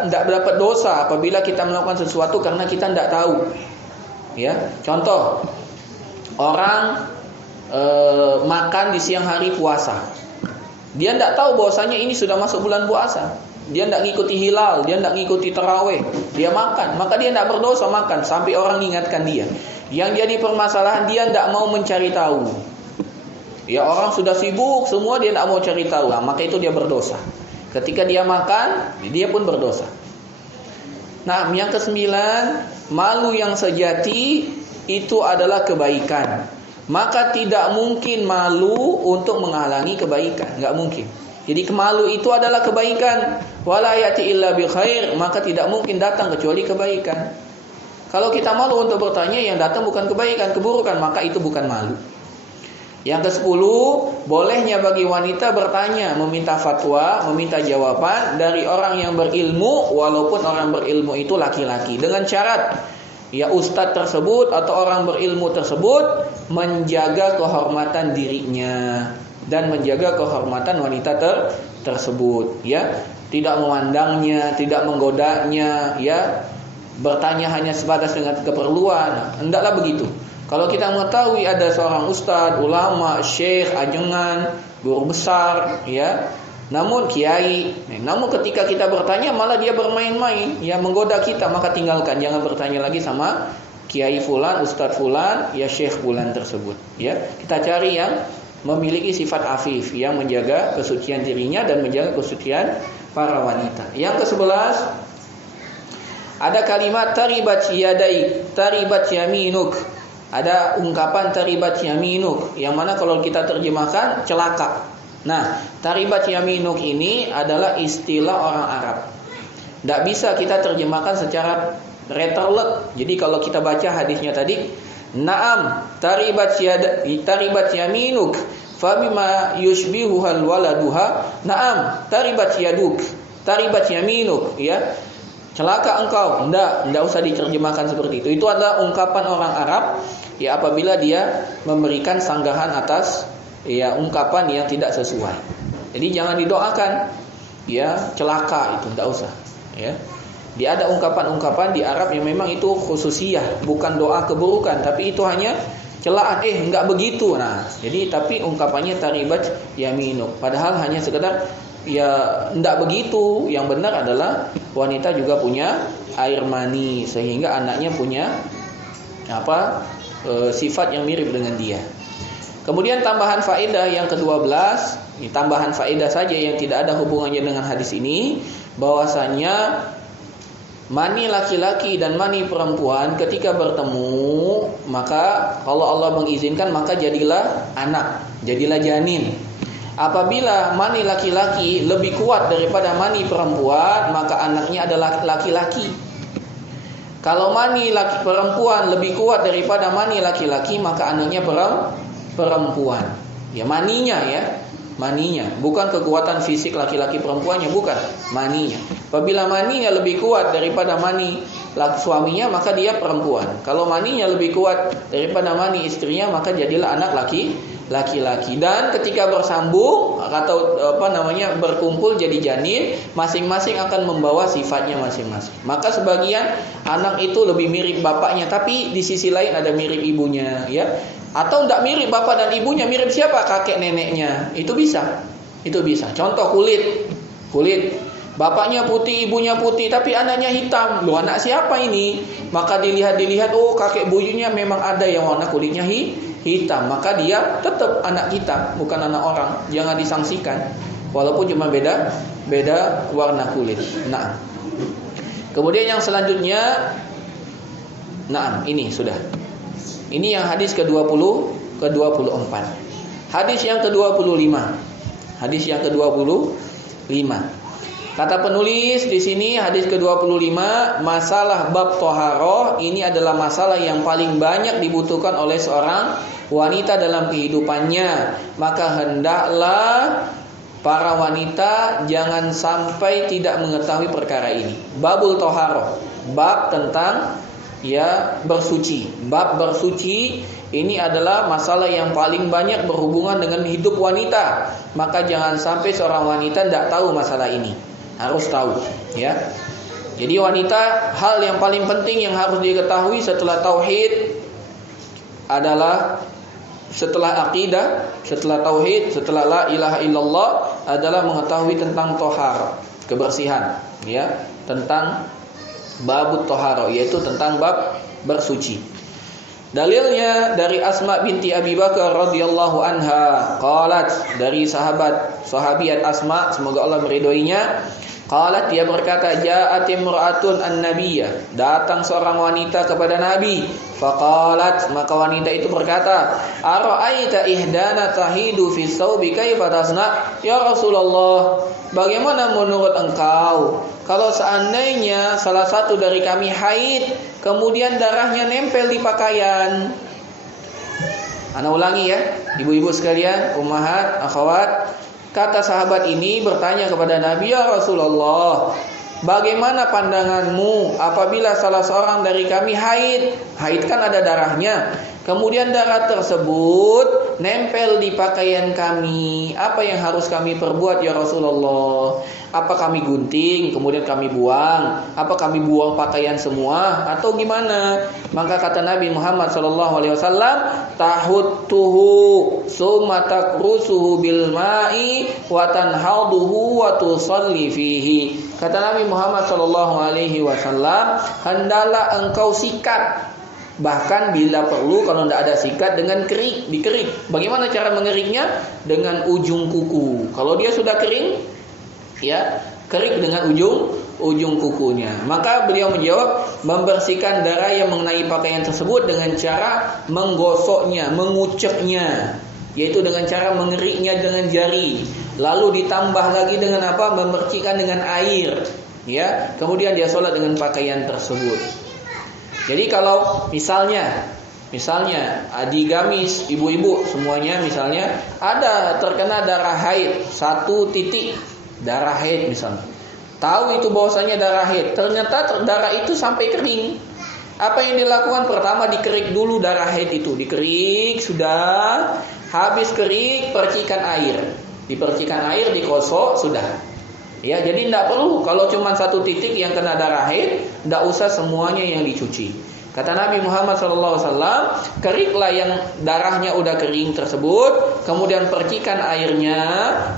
dapat dosa apabila kita melakukan sesuatu karena kita tidak tahu. Ya, contoh orang makan di siang hari puasa. Dia tidak tahu bahwasanya ini sudah masuk bulan puasa. Dia tidak ngikuti hilal, dia tidak ngikuti tarawih. Dia makan, maka dia tidak berdosa makan sampai orang ingatkan dia. Yang jadi permasalahan dia tidak mau mencari tahu. Ya, orang sudah sibuk semua, dia tidak mau cari tahu. Nah, maka itu dia berdosa. Ketika dia makan, dia pun berdosa. Nah, yang kesembilan, malu yang sejati itu adalah kebaikan. Maka tidak mungkin malu untuk menghalangi kebaikan, enggak mungkin. Jadi kemalu itu adalah kebaikan. Wala yati illa bi khair, maka tidak mungkin datang kecuali kebaikan. Kalau kita malu untuk bertanya, yang datang bukan kebaikan, keburukan, maka itu bukan malu. Yang ke-10, bolehnya bagi wanita bertanya, meminta fatwa, meminta jawaban dari orang yang berilmu, walaupun orang berilmu itu laki-laki, dengan syarat ya ustadz tersebut atau orang berilmu tersebut menjaga kehormatan dirinya dan menjaga kehormatan wanita tersebut, ya, tidak memandangnya, tidak menggodanya, ya, bertanya hanya sebatas dengan keperluan. Hendaklah begitu. Kalau kita mengetahui ada seorang ustadz, ulama, syekh, ajengan, guru besar, ya, namun kiai, namun ketika kita bertanya malah dia bermain-main, ya, menggoda kita, maka tinggalkan, jangan bertanya lagi sama kiai fulan, ustadz fulan, ya syekh fulan tersebut, ya. Kita cari yang memiliki sifat afif, yang menjaga kesucian dirinya dan menjaga kesucian para wanita. Yang ke-11, ada kalimat taribat yadai, taribat yaminuk. Ada ungkapan taribat yaminuk, yang mana kalau kita terjemahkan celaka. Nah, taribat yaminuk ini adalah istilah orang Arab. Tidak bisa kita terjemahkan secara letterlek. Jadi kalau kita baca hadisnya tadi, na'am taribat yaminuk fabima yushbihuhal waladuha, na'am taribat yaduk, taribat yaminuk, ya. celaka engkau. Enggak usah diterjemahkan seperti itu. Itu adalah ungkapan orang Arab ya apabila dia memberikan sanggahan atas ya ungkapan yang tidak sesuai. Jadi jangan didoakan ya celaka, itu enggak usah ya. Dia ada ungkapan-ungkapan di Arab yang memang itu khususiyah, bukan doa keburukan, tapi itu hanya celaan, enggak begitu. Nah, jadi tapi ungkapannya taribat yaminuk, padahal hanya sekedar ya enggak begitu. Yang benar adalah wanita juga punya air mani, sehingga anaknya punya sifat yang mirip dengan dia. Kemudian tambahan faedah yang ke-12, ini tambahan faedah saja yang tidak ada hubungannya dengan hadis ini, bahwasanya mani laki-laki dan mani perempuan ketika bertemu, maka kalau Allah mengizinkan maka jadilah anak, jadilah janin. Apabila mani laki-laki lebih kuat daripada mani perempuan, maka anaknya adalah laki-laki. Kalau mani perempuan lebih kuat daripada mani laki-laki, maka anaknya perempuan. Ya maninya maninya, bukan kekuatan fisik laki-laki perempuannya, bukan, maninya. Apabila maninya lebih kuat daripada mani suaminya, maka dia perempuan. Kalau maninya lebih kuat daripada mani istrinya, maka jadilah anak laki-laki. Dan ketika bersambung atau berkumpul jadi janin, masing-masing akan membawa sifatnya masing-masing. Maka sebagian anak itu lebih mirip bapaknya, tapi di sisi lain ada mirip ibunya, ya. Atau tidak mirip bapak dan ibunya, mirip siapa? Kakek neneknya. Itu bisa. Contoh kulit. Bapaknya putih, ibunya putih, tapi anaknya hitam. Loh, anak siapa ini? Maka dilihat, oh kakek buyutnya memang ada yang warna kulitnya hitam. Maka dia tetap anak kita, bukan anak orang. Jangan disangsikan. Walaupun cuma beda warna kulit. Nah. Kemudian yang selanjutnya, ini sudah. Ini yang hadis ke-20, ke-24. Hadis yang ke-25. Kata penulis di sini hadis ke-25, masalah bab thaharah ini adalah masalah yang paling banyak dibutuhkan oleh seorang wanita dalam kehidupannya. Maka hendaklah para wanita jangan sampai tidak mengetahui perkara ini. Babul thaharah, bab tentang bersuci. Bab bersuci ini adalah masalah yang paling banyak berhubungan dengan hidup wanita. Maka jangan sampai seorang wanita tidak tahu masalah ini. Harus tahu, ya. Jadi wanita, hal yang paling penting yang harus diketahui setelah tauhid adalah, setelah akidah, setelah tauhid, setelah la ilaha illallah, adalah mengetahui tentang thahar, kebersihan, ya, tentang babut thahara, yaitu tentang bab bersuci. Dalilnya dari Asma binti Abi Bakar radhiyallahu anha, qalat, dari sahabiat Asma, semoga Allah meridhoinya, qalat, dia berkata, ja'at imra'atun an-nabiyyah, datang seorang wanita kepada Nabi. Faqalat, maka wanita itu berkata, ara'aita ihdana tahidu fi thawbi kaifa tasna? Ya Rasulullah, bagaimana menurut engkau kalau seandainya salah satu dari kami haid, kemudian darahnya nempel di pakaian? Ana ulangi ya, ibu-ibu sekalian, ummahat, akhwat. Kata sahabat ini bertanya kepada Nabi, ya Rasulullah, bagaimana pandanganmu apabila salah seorang dari kami haid? Haid kan ada darahnya. Kemudian darah tersebut nempel di pakaian kami. Apa yang harus kami perbuat ya Rasulullah? Apa kami gunting kemudian kami buang? Apa kami buang pakaian semua atau gimana? Maka kata Nabi Muhammad SAW, tahuttuhu summa takrusuhu bil ma'i wa tanhaduhu wa tusalli fihi. Kata Nabi Muhammad SAW, hendaklah engkau sikat. Bahkan bila perlu kalau tidak ada sikat, dengan dikerik. Bagaimana cara mengeriknya? Dengan ujung kuku. Kalau dia sudah kering, ya, kerik dengan ujung kukunya. Maka beliau menjawab, membersihkan darah yang mengenai pakaian tersebut dengan cara menggosoknya, menguceknya, yaitu dengan cara mengeriknya dengan jari. Lalu ditambah lagi dengan apa? Memercikan dengan air, ya. Kemudian dia sholat dengan pakaian tersebut. Jadi kalau misalnya di gamis ibu-ibu semuanya, misalnya ada terkena darah haid, 1 titik darah haid misalnya, tahu itu bahwasanya darah haid, ternyata darah itu sampai kering. Apa yang dilakukan? Pertama dikerik dulu darah haid itu, dikerik, sudah habis kerik percikan air, dipercikan air, dikosok, sudah. Ya, jadi tidak perlu kalau cuma satu titik yang kena darah haid, tidak usah semuanya yang dicuci. Kata Nabi Muhammad SAW, keriklah yang darahnya udah kering tersebut, kemudian percikan airnya,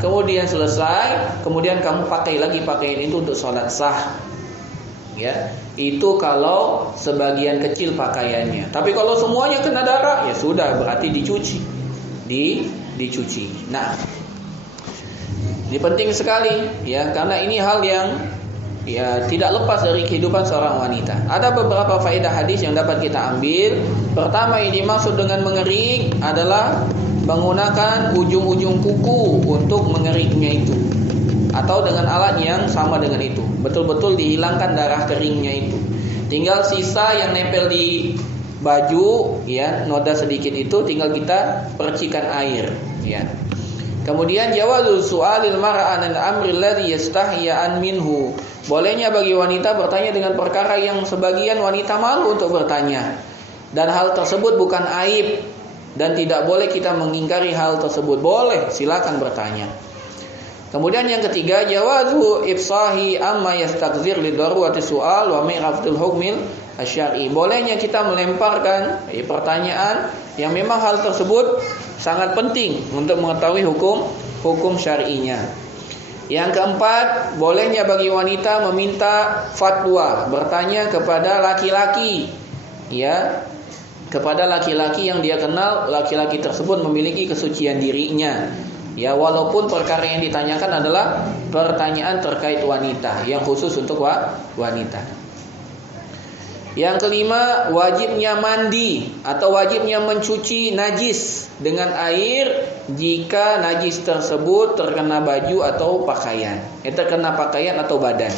kemudian selesai, kemudian kamu pakai lagi pakaian itu untuk sholat sah. Ya, itu kalau sebagian kecil pakaiannya. Tapi kalau semuanya kena darah, ya sudah, berarti dicuci, dicuci. Nah, ini penting sekali, ya, karena ini hal yang tidak lepas dari kehidupan seorang wanita. Ada beberapa faedah hadis yang dapat kita ambil. Pertama, yang dimaksud dengan mengerik adalah menggunakan ujung-ujung kuku untuk mengeriknya itu, atau dengan alat yang sama dengan itu. Betul-betul dihilangkan darah keringnya itu. Tinggal sisa yang nempel di baju, ya, noda sedikit itu tinggal kita percikan air, ya. Kemudian jawazul su'alil mar'a an al-amri alladhi yastahiya'an minhu. Bolehnya bagi wanita bertanya dengan perkara yang sebagian wanita malu untuk bertanya. Dan hal tersebut bukan aib dan tidak boleh kita mengingkari hal tersebut. Boleh, silakan bertanya. Kemudian yang ketiga, jawazu ifsahi amma yastakzir lidarurati su'al wa mi'rafil hukmil asyari. Bolehnya kita melemparkan pertanyaan yang memang hal tersebut sangat penting untuk mengetahui hukum syar'inya. Yang keempat, bolehnya bagi wanita meminta fatwa, bertanya kepada laki-laki, ya, kepada laki-laki yang dia kenal, laki-laki tersebut memiliki kesucian dirinya. Ya, walaupun perkara yang ditanyakan adalah pertanyaan terkait wanita, yang khusus untuk wanita. Yang kelima, wajibnya mandi atau wajibnya mencuci najis dengan air jika najis tersebut terkena baju atau pakaian, terkena pakaian atau badan.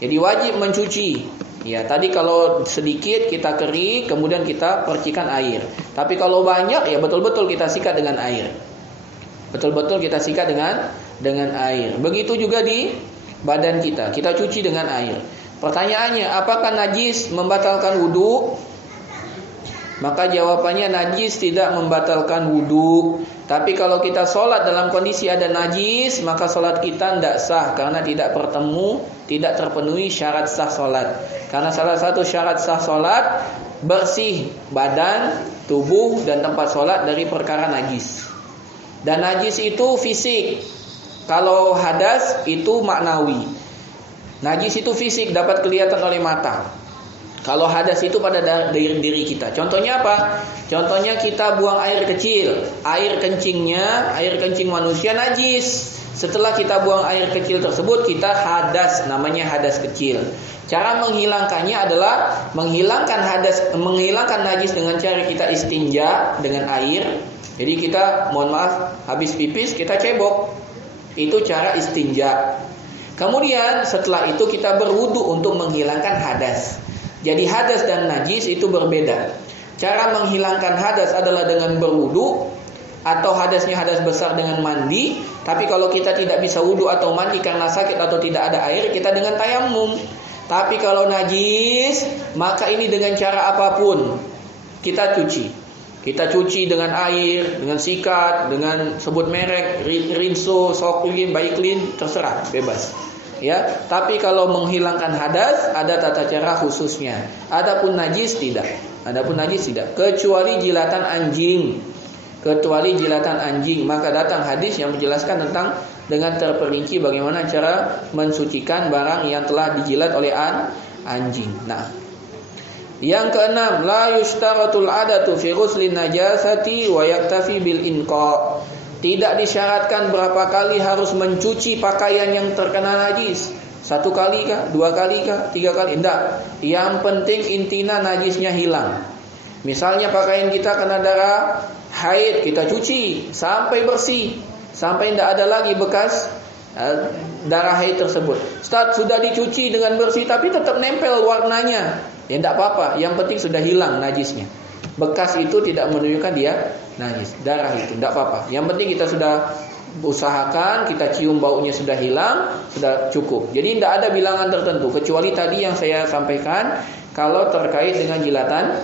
Jadi wajib mencuci. Ya, tadi kalau sedikit kita kerik, kemudian kita percikan air. Tapi kalau banyak, ya betul-betul kita sikat dengan air. Betul-betul kita sikat dengan air. Begitu juga di badan kita cuci dengan air. Pertanyaannya, apakah najis membatalkan wudu? Maka jawabannya, najis tidak membatalkan wudu. Tapi kalau kita sholat dalam kondisi ada najis, maka sholat kita tidak sah, karena tidak terpenuhi syarat sah sholat. Karena salah satu syarat sah sholat, bersih badan, tubuh, dan tempat sholat dari perkara najis. Dan najis itu fisik. Kalau hadas itu maknawi. Najis itu fisik, dapat kelihatan oleh mata. Kalau hadas itu pada diri kita. Contohnya apa? Contohnya kita buang air kecil, air kencing manusia najis. Setelah kita buang air kecil tersebut, kita hadas, namanya hadas kecil. Cara menghilangkannya adalah menghilangkan najis dengan cara kita istinja dengan air. Jadi kita, mohon maaf, habis pipis kita cebok. Itu cara istinja. Kemudian setelah itu kita berwudu untuk menghilangkan hadas. Jadi hadas dan najis itu berbeda. Cara menghilangkan hadas adalah dengan berwudu, atau hadasnya hadas besar dengan mandi. Tapi kalau kita tidak bisa wudu atau mandi karena sakit atau tidak ada air, kita dengan tayamum. Tapi kalau najis, maka ini dengan cara apapun kita cuci. Kita cuci dengan air, dengan sikat, dengan sebut merek, Rinso, Soklin, Baiklin, terserah, bebas. Ya, tapi kalau menghilangkan hadas ada tata cara khususnya. Adapun najis tidak. Kecuali jilatan anjing. Maka datang hadis yang menjelaskan tentang dengan terperinci bagaimana cara mensucikan barang yang telah dijilat oleh anjing. Nah, yang keenam, la yushtaratul adatu fi ghuslin najasati wa yaktafi bil inqa. Tidak disyaratkan berapa kali harus mencuci pakaian yang terkena najis. 1 kali kah? 2 kali kah? 3 kali? Tidak. Yang penting intinya najisnya hilang. Misalnya pakaian kita kena darah haid, kita cuci sampai bersih, sampai tidak ada lagi bekas darah haid tersebut. Ustaz, sudah dicuci dengan bersih tapi tetap nempel warnanya. Ya tidak apa-apa, yang penting sudah hilang najisnya. Bekas itu tidak menunjukkan dia najis, darah itu tidak apa-apa. Yang penting kita sudah usahakan kita cium baunya sudah hilang, sudah cukup. Jadi tidak ada bilangan tertentu kecuali tadi yang saya sampaikan kalau terkait dengan jilatan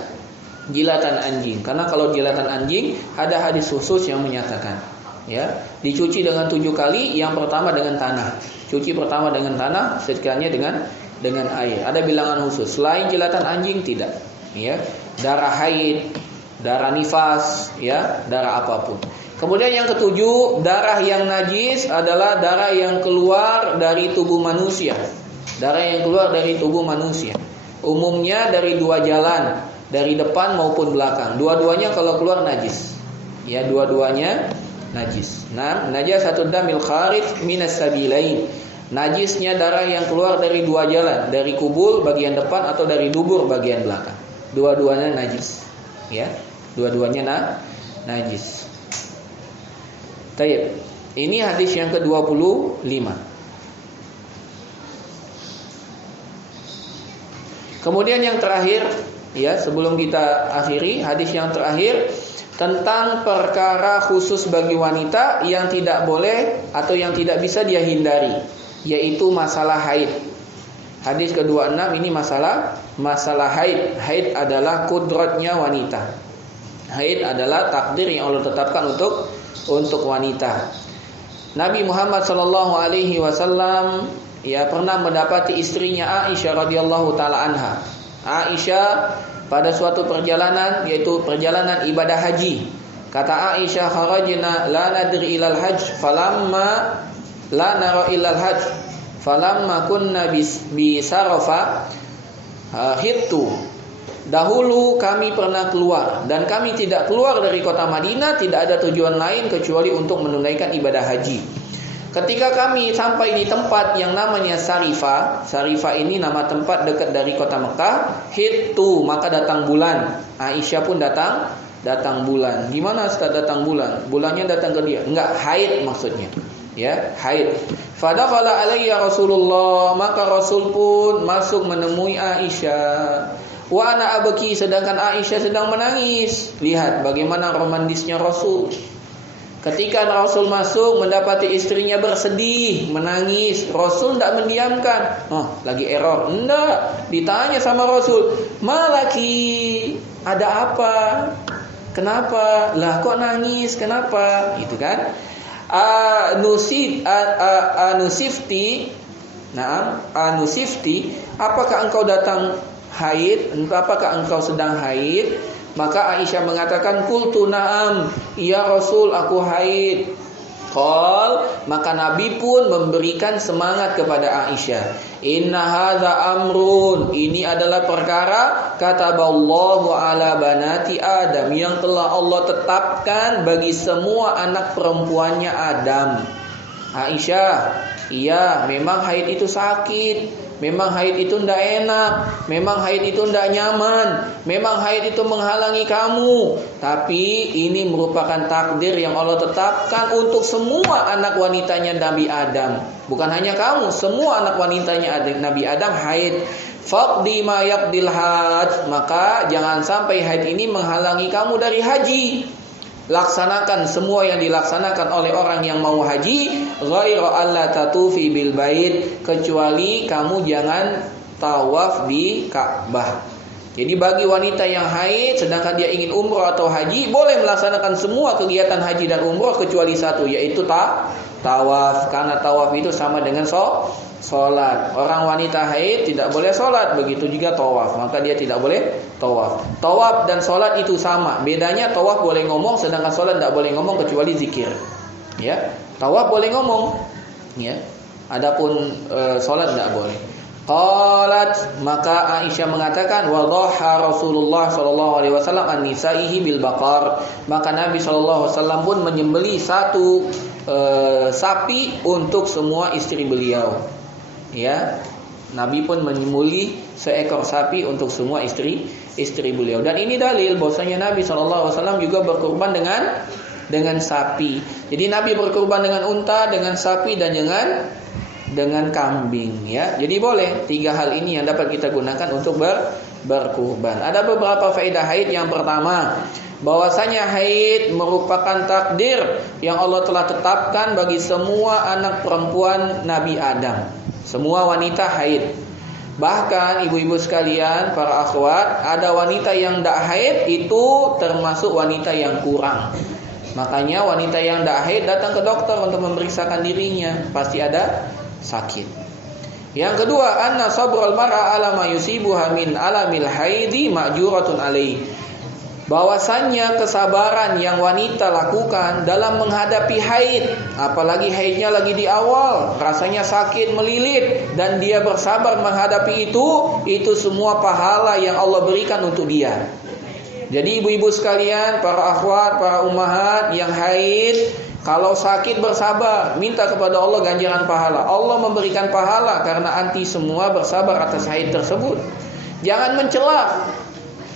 anjing. Karena kalau jilatan anjing ada hadis khusus yang menyatakan ya, dicuci dengan 7 kali, yang pertama dengan tanah. Cuci pertama dengan tanah, setelahnya dengan air. Ada bilangan khusus. Selain jilatan anjing tidak, ya. Darah haid, darah nifas, ya, darah apapun. Kemudian yang ketujuh, darah yang najis adalah darah yang keluar dari tubuh manusia. Darah yang keluar dari tubuh manusia. Umumnya dari 2 jalan, dari depan maupun belakang. Dua-duanya kalau keluar najis. Ya, dua-duanya najis. Nah, najasatud damil kharij minas sabilain. Najisnya darah yang keluar dari 2 jalan, dari kubul bagian depan atau dari dubur bagian belakang. Dua-duanya najis. Ya, dua-duanya najis. Baik. Ini hadis yang ke-25. Kemudian yang terakhir, ya, sebelum kita akhiri, hadis yang terakhir tentang perkara khusus bagi wanita yang tidak boleh atau yang tidak bisa dia hindari, yaitu masalah haid. Hadis ke-26 ini masalah haid. Haid adalah kudratnya wanita. Haid adalah takdir yang Allah tetapkan untuk wanita. Nabi Muhammad sallallahu alaihi wasallam ya pernah mendapati istrinya Aisyah radhiyallahu taala anha. Aisyah pada suatu perjalanan, yaitu perjalanan ibadah haji. Kata Aisyah, kharajna la nadri ilal hajj falamma la nara ilal hajj falamma kunna bi sarafa hittu. Dahulu kami pernah keluar dan kami tidak keluar dari kota Madinah, tidak ada tujuan lain kecuali untuk menunaikan ibadah haji. Ketika kami sampai di tempat yang namanya Sarifah, Sarifah ini nama tempat dekat dari kota Mekah, hittu, maka datang bulan. Aisyah pun datang bulan. Gimana setelah datang bulan? Bulannya datang ke dia. Enggak, haid maksudnya. Ya, haid. Fadakhala alayya Rasulullah, maka Rasul pun masuk menemui Aisyah. Wa ana abki, sedangkan Aisyah sedang menangis. Lihat bagaimana romantisnya Rasul. Ketika Rasul masuk mendapati istrinya bersedih, menangis, Rasul tidak mendiamkan. Oh, lagi error. Enggak, ditanya sama Rasul, "Malaki, ada apa? Kenapa? Lah kok nangis? Kenapa?" Gitu kan? Anusifti. Naam, anusifti, apakah engkau datang haid? Apakah engkau sedang haid? Maka Aisyah mengatakan, qultu na'am, ya Rasul, aku haid. Qal, maka Nabi pun memberikan semangat kepada Aisyah. Inna hadza amrun, ini adalah perkara kataballahu ala banati Adam, yang telah Allah tetapkan bagi semua anak perempuannya Adam. Aisyah, iya, memang haid itu sakit, memang haid itu tidak enak, memang haid itu tidak nyaman, memang haid itu menghalangi kamu. Tapi ini merupakan takdir yang Allah tetapkan untuk semua anak wanitanya Nabi Adam. Bukan hanya kamu, semua anak wanitanya Nabi Adam haid. Faqdi ma yaqdil hajj, maka jangan sampai haid ini menghalangi kamu dari haji. Laksanakan semua yang dilaksanakan oleh orang yang mau haji, ghaira alla tatufi bil bait, kecuali kamu jangan tawaf di Ka'bah. Jadi bagi wanita yang haid sedangkan dia ingin umroh atau haji, boleh melaksanakan semua kegiatan haji dan umroh kecuali satu, yaitu tawaf. Karena tawaf itu sama dengan sholat. Orang wanita haid tidak boleh sholat, begitu juga tawaf, maka dia tidak boleh tawaf. Tawaf dan sholat itu sama. Bedanya tawaf boleh ngomong, sedangkan sholat tidak boleh ngomong kecuali zikir. Ya, tawaf boleh ngomong. Ya, adapun sholat tidak boleh. Qalat, maka Aisyah mengatakan, wadhaha Rasulullah sallallahu alaihi wasallam an nisaihi bil baqar, maka Nabi sallallahu alaihi wasallam pun menyembelih satu sapi untuk semua istri beliau. Ya, Nabi pun menyembelih seekor sapi untuk semua istri beliau. Dan ini dalil bahwasanya Nabi sallallahu alaihi wasallam juga berkurban dengan sapi. Jadi Nabi berkurban dengan unta, dengan sapi, dan dengan kambing, ya. Jadi boleh 3 hal ini yang dapat kita gunakan untuk berkurban. Ada beberapa faedah haid. Yang pertama, bahwasanya haid merupakan takdir yang Allah telah tetapkan bagi semua anak perempuan Nabi Adam. Semua wanita haid. Bahkan ibu-ibu sekalian, para akhwat, ada wanita yang tidak haid, itu termasuk wanita yang kurang. Makanya wanita yang tidak haid datang ke dokter untuk memeriksakan dirinya, pasti ada sakit. Yang kedua, anna sabrul mar'a ala ma yusibuha min alamil haidi ma'juratun alaih. Bahwasannya kesabaran yang wanita lakukan dalam menghadapi haid, apalagi haidnya lagi di awal, rasanya sakit melilit, dan dia bersabar menghadapi itu semua pahala yang Allah berikan untuk dia. Jadi ibu-ibu sekalian, para akhwat, para ummahat yang haid, kalau sakit bersabar, minta kepada Allah ganjaran pahala. Allah memberikan pahala karena anti semua bersabar atas haid tersebut. Jangan mencela.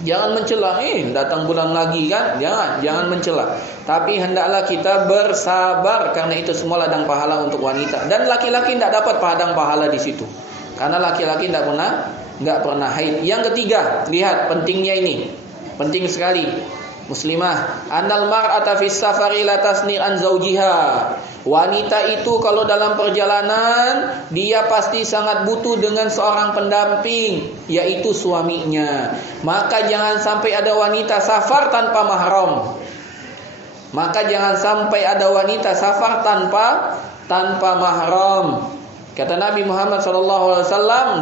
Jangan mencela, datang bulan lagi kan? Jangan mencela. Tapi hendaklah kita bersabar karena itu semua ladang pahala untuk wanita. Dan laki-laki tidak dapat ladang pahala di situ. Karena laki-laki enggak pernah haid. Yang ketiga, lihat pentingnya ini. Penting sekali. Muslimah, annal mar'ata fis safari la tasni an zawjiha. Wanita itu kalau dalam perjalanan, dia pasti sangat butuh dengan seorang pendamping, yaitu suaminya. Maka jangan sampai ada wanita safar tanpa mahram. Maka jangan sampai ada wanita safar tanpa mahram. Kata Nabi Muhammad SAW,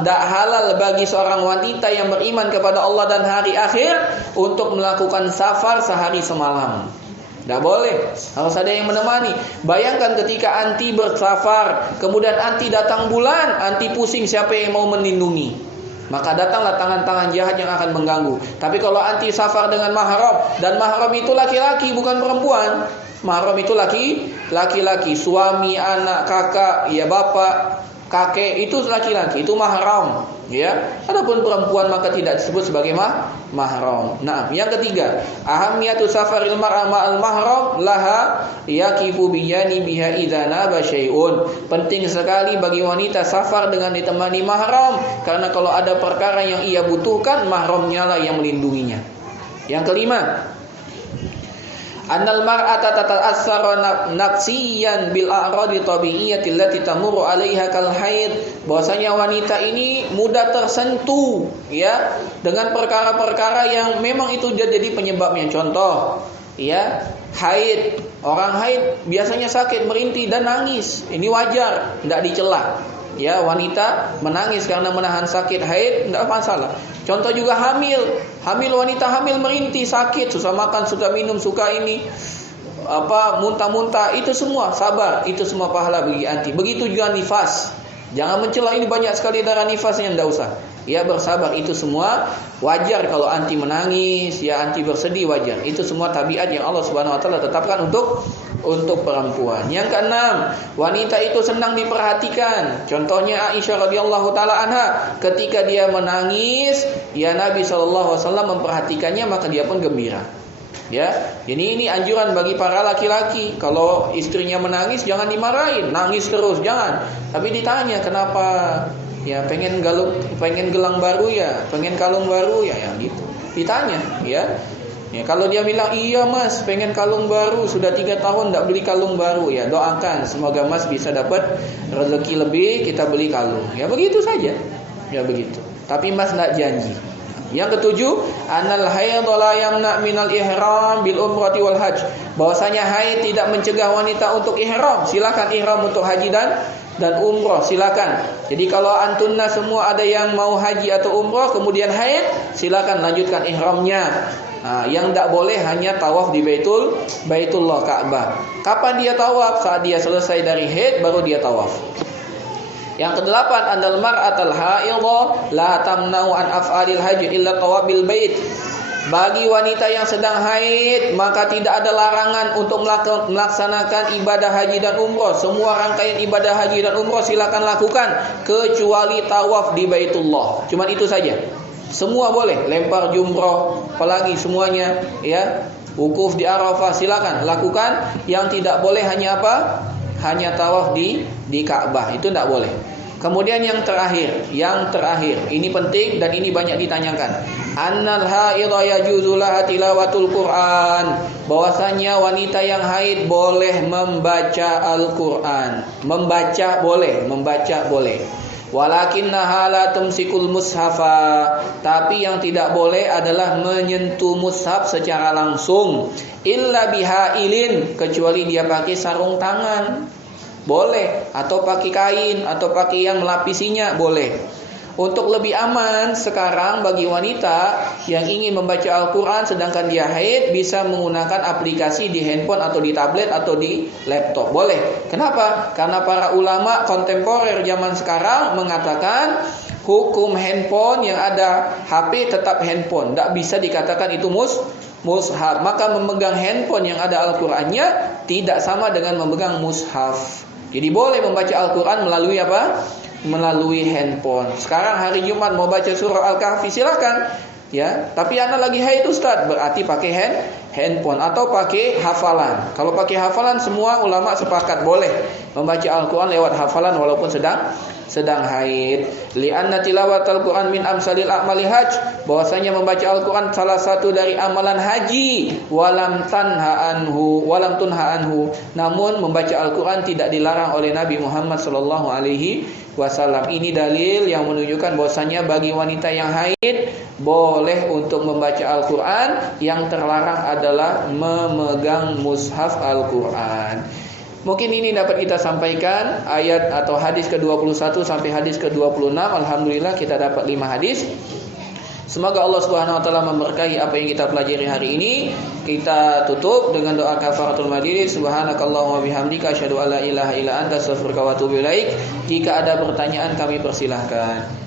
tidak halal bagi seorang wanita yang beriman kepada Allah dan hari akhir untuk melakukan safar sehari semalam. Tidak boleh, harus ada yang menemani. Bayangkan ketika anti bersafar, kemudian anti datang bulan, anti pusing siapa yang mau melindungi. Maka datanglah tangan-tangan jahat yang akan mengganggu. Tapi kalau anti safar dengan mahram, dan mahram itu laki-laki bukan perempuan. Mahram itu laki-laki, suami, anak, kakak, ya bapak, kakek, itu laki-laki, itu mahram, ya. Adapun perempuan maka tidak disebut sebagai mahram. Nah, yang ketiga, ahamiyatu safaril mar'a ma'al mahram laha yaqifu biyani biha idza naba syai'un. Penting sekali bagi wanita safar dengan ditemani mahram, karena kalau ada perkara yang ia butuhkan, mahramnya lah yang melindunginya. Yang kelima, annal mar'ata tata'assara nafsiyan bil a'radi tabi'iyyati allati tamurru 'alaiha kal haid. Bahwasanya wanita ini mudah tersentuh ya dengan perkara-perkara yang memang itu jadi penyebabnya. Contoh, ya, haid. Orang haid biasanya sakit, merintih dan nangis. Ini wajar, tidak dicela. Ya, wanita menangis karena menahan sakit haid tidak masalah. Contoh juga hamil wanita hamil merintih, sakit, susah makan, suka minum, suka ini muntah-muntah, itu semua sabar, itu semua pahala bagi anti. Begitu juga nifas. Jangan mencela, ini banyak sekali darah nifasnya, tidak usah. Ya, bersabar, itu semua wajar. Kalau anti menangis, ya anti bersedih, wajar. Itu semua tabiat yang Allah Subhanahu wa taala tetapkan untuk perempuan. Yang keenam, wanita itu senang diperhatikan. Contohnya Aisyah radhiyallahu taala anha, ketika dia menangis, ya Nabi sallallahu alaihi wasallam memperhatikannya, maka dia pun gembira. Ya, ini anjuran bagi para laki-laki. Kalau istrinya menangis, jangan dimarahin, nangis terus, jangan. Tapi ditanya, kenapa? Ya, pengen gelang baru ya, pengen kalung baru ya, gitu. Ditanya, ya. Ya, kalau dia bilang, iya mas, pengen kalung baru, sudah 3 tahun tidak beli kalung baru, ya doakan semoga mas bisa dapat rezeki lebih, kita beli kalung. Ya begitu saja, ya begitu. Tapi mas tidak janji. Yang ketujuh, anal haid la yamna minal ihram bil umrati wal hajj. Bahwasanya haid tidak mencegah wanita untuk ihram. Silakan ihram untuk haji dan umrah, silakan. Jadi kalau antunna semua ada yang mau haji atau umrah kemudian haid, silakan lanjutkan ihramnya. Nah, yang tidak boleh hanya tawaf di Baitullah Ka'bah. Kapan dia tawaf? Saat dia selesai dari haid baru dia tawaf. Yang kedelapan, andal mar'atal haidha la tamna'u an af'alil haji illa tawabil bait. Bagi wanita yang sedang haid, maka tidak ada larangan untuk melaksanakan ibadah haji dan umrah. Semua rangkaian ibadah haji dan umrah silakan lakukan kecuali tawaf di Baitullah. Cuma itu saja. Semua boleh, lempar jumroh, apalagi semuanya, ya. Wukuf di Arafah silakan lakukan. Yang tidak boleh hanya apa? Hanya tawaf di Ka'bah, itu tidak boleh. Kemudian yang terakhir, ini penting dan ini banyak ditanyakan. Annal haidha yajuzu laha tilawatul Qur'an. Bahwasanya wanita yang haid boleh membaca Al-Qur'an. Membaca boleh. Walakinnaha la tumsikul mushafa. Tapi yang tidak boleh adalah menyentuh mushaf secara langsung. Illa bihailin, kecuali dia pakai sarung tangan. Boleh, atau pakai kain, atau pakai yang melapisinya, boleh. Untuk lebih aman sekarang bagi wanita yang ingin membaca Al-Quran sedangkan dia haid, bisa menggunakan aplikasi di handphone atau di tablet atau di laptop. Boleh. Kenapa? Karena para ulama kontemporer zaman sekarang mengatakan hukum handphone yang ada HP tetap handphone, tidak bisa dikatakan itu mushaf. Maka memegang handphone yang ada Al-Qurannya tidak sama dengan memegang mushaf. Jadi boleh membaca Al-Quran melalui apa? Melalui handphone. Sekarang hari Jumat mau baca surah Al-Kahfi silakan, ya. Tapi anak lagi haid Ustaz, berarti pakai handphone atau pakai hafalan. Kalau pakai hafalan semua ulama sepakat boleh membaca Al-Quran lewat hafalan walaupun sedang haid. Li'anna tilawatal Quran min amsalil a'mali hajj. Bahwasanya membaca Al-Quran salah satu dari amalan haji. Walam tunha anhu. Namun membaca Al-Quran tidak dilarang oleh Nabi Muhammad sallallahu alaihi wasallam. Ini dalil yang menunjukkan bahwasanya bagi wanita yang haid boleh untuk membaca Al-Quran. Yang terlarang adalah memegang mushaf Al-Quran. Mungkin ini dapat kita sampaikan ayat atau hadis ke-21 sampai hadis ke-26. Alhamdulillah kita dapat 5 hadis. Semoga Allah Subhanahu wa taala memberkahi apa yang kita pelajari hari ini. Kita tutup dengan doa kafaratul majlis. Subhanakallahumma bihamdika asyhadu an la ilaha illa anta astaghfiruka wa atubu ilaik. Jika ada pertanyaan kami persilahkan.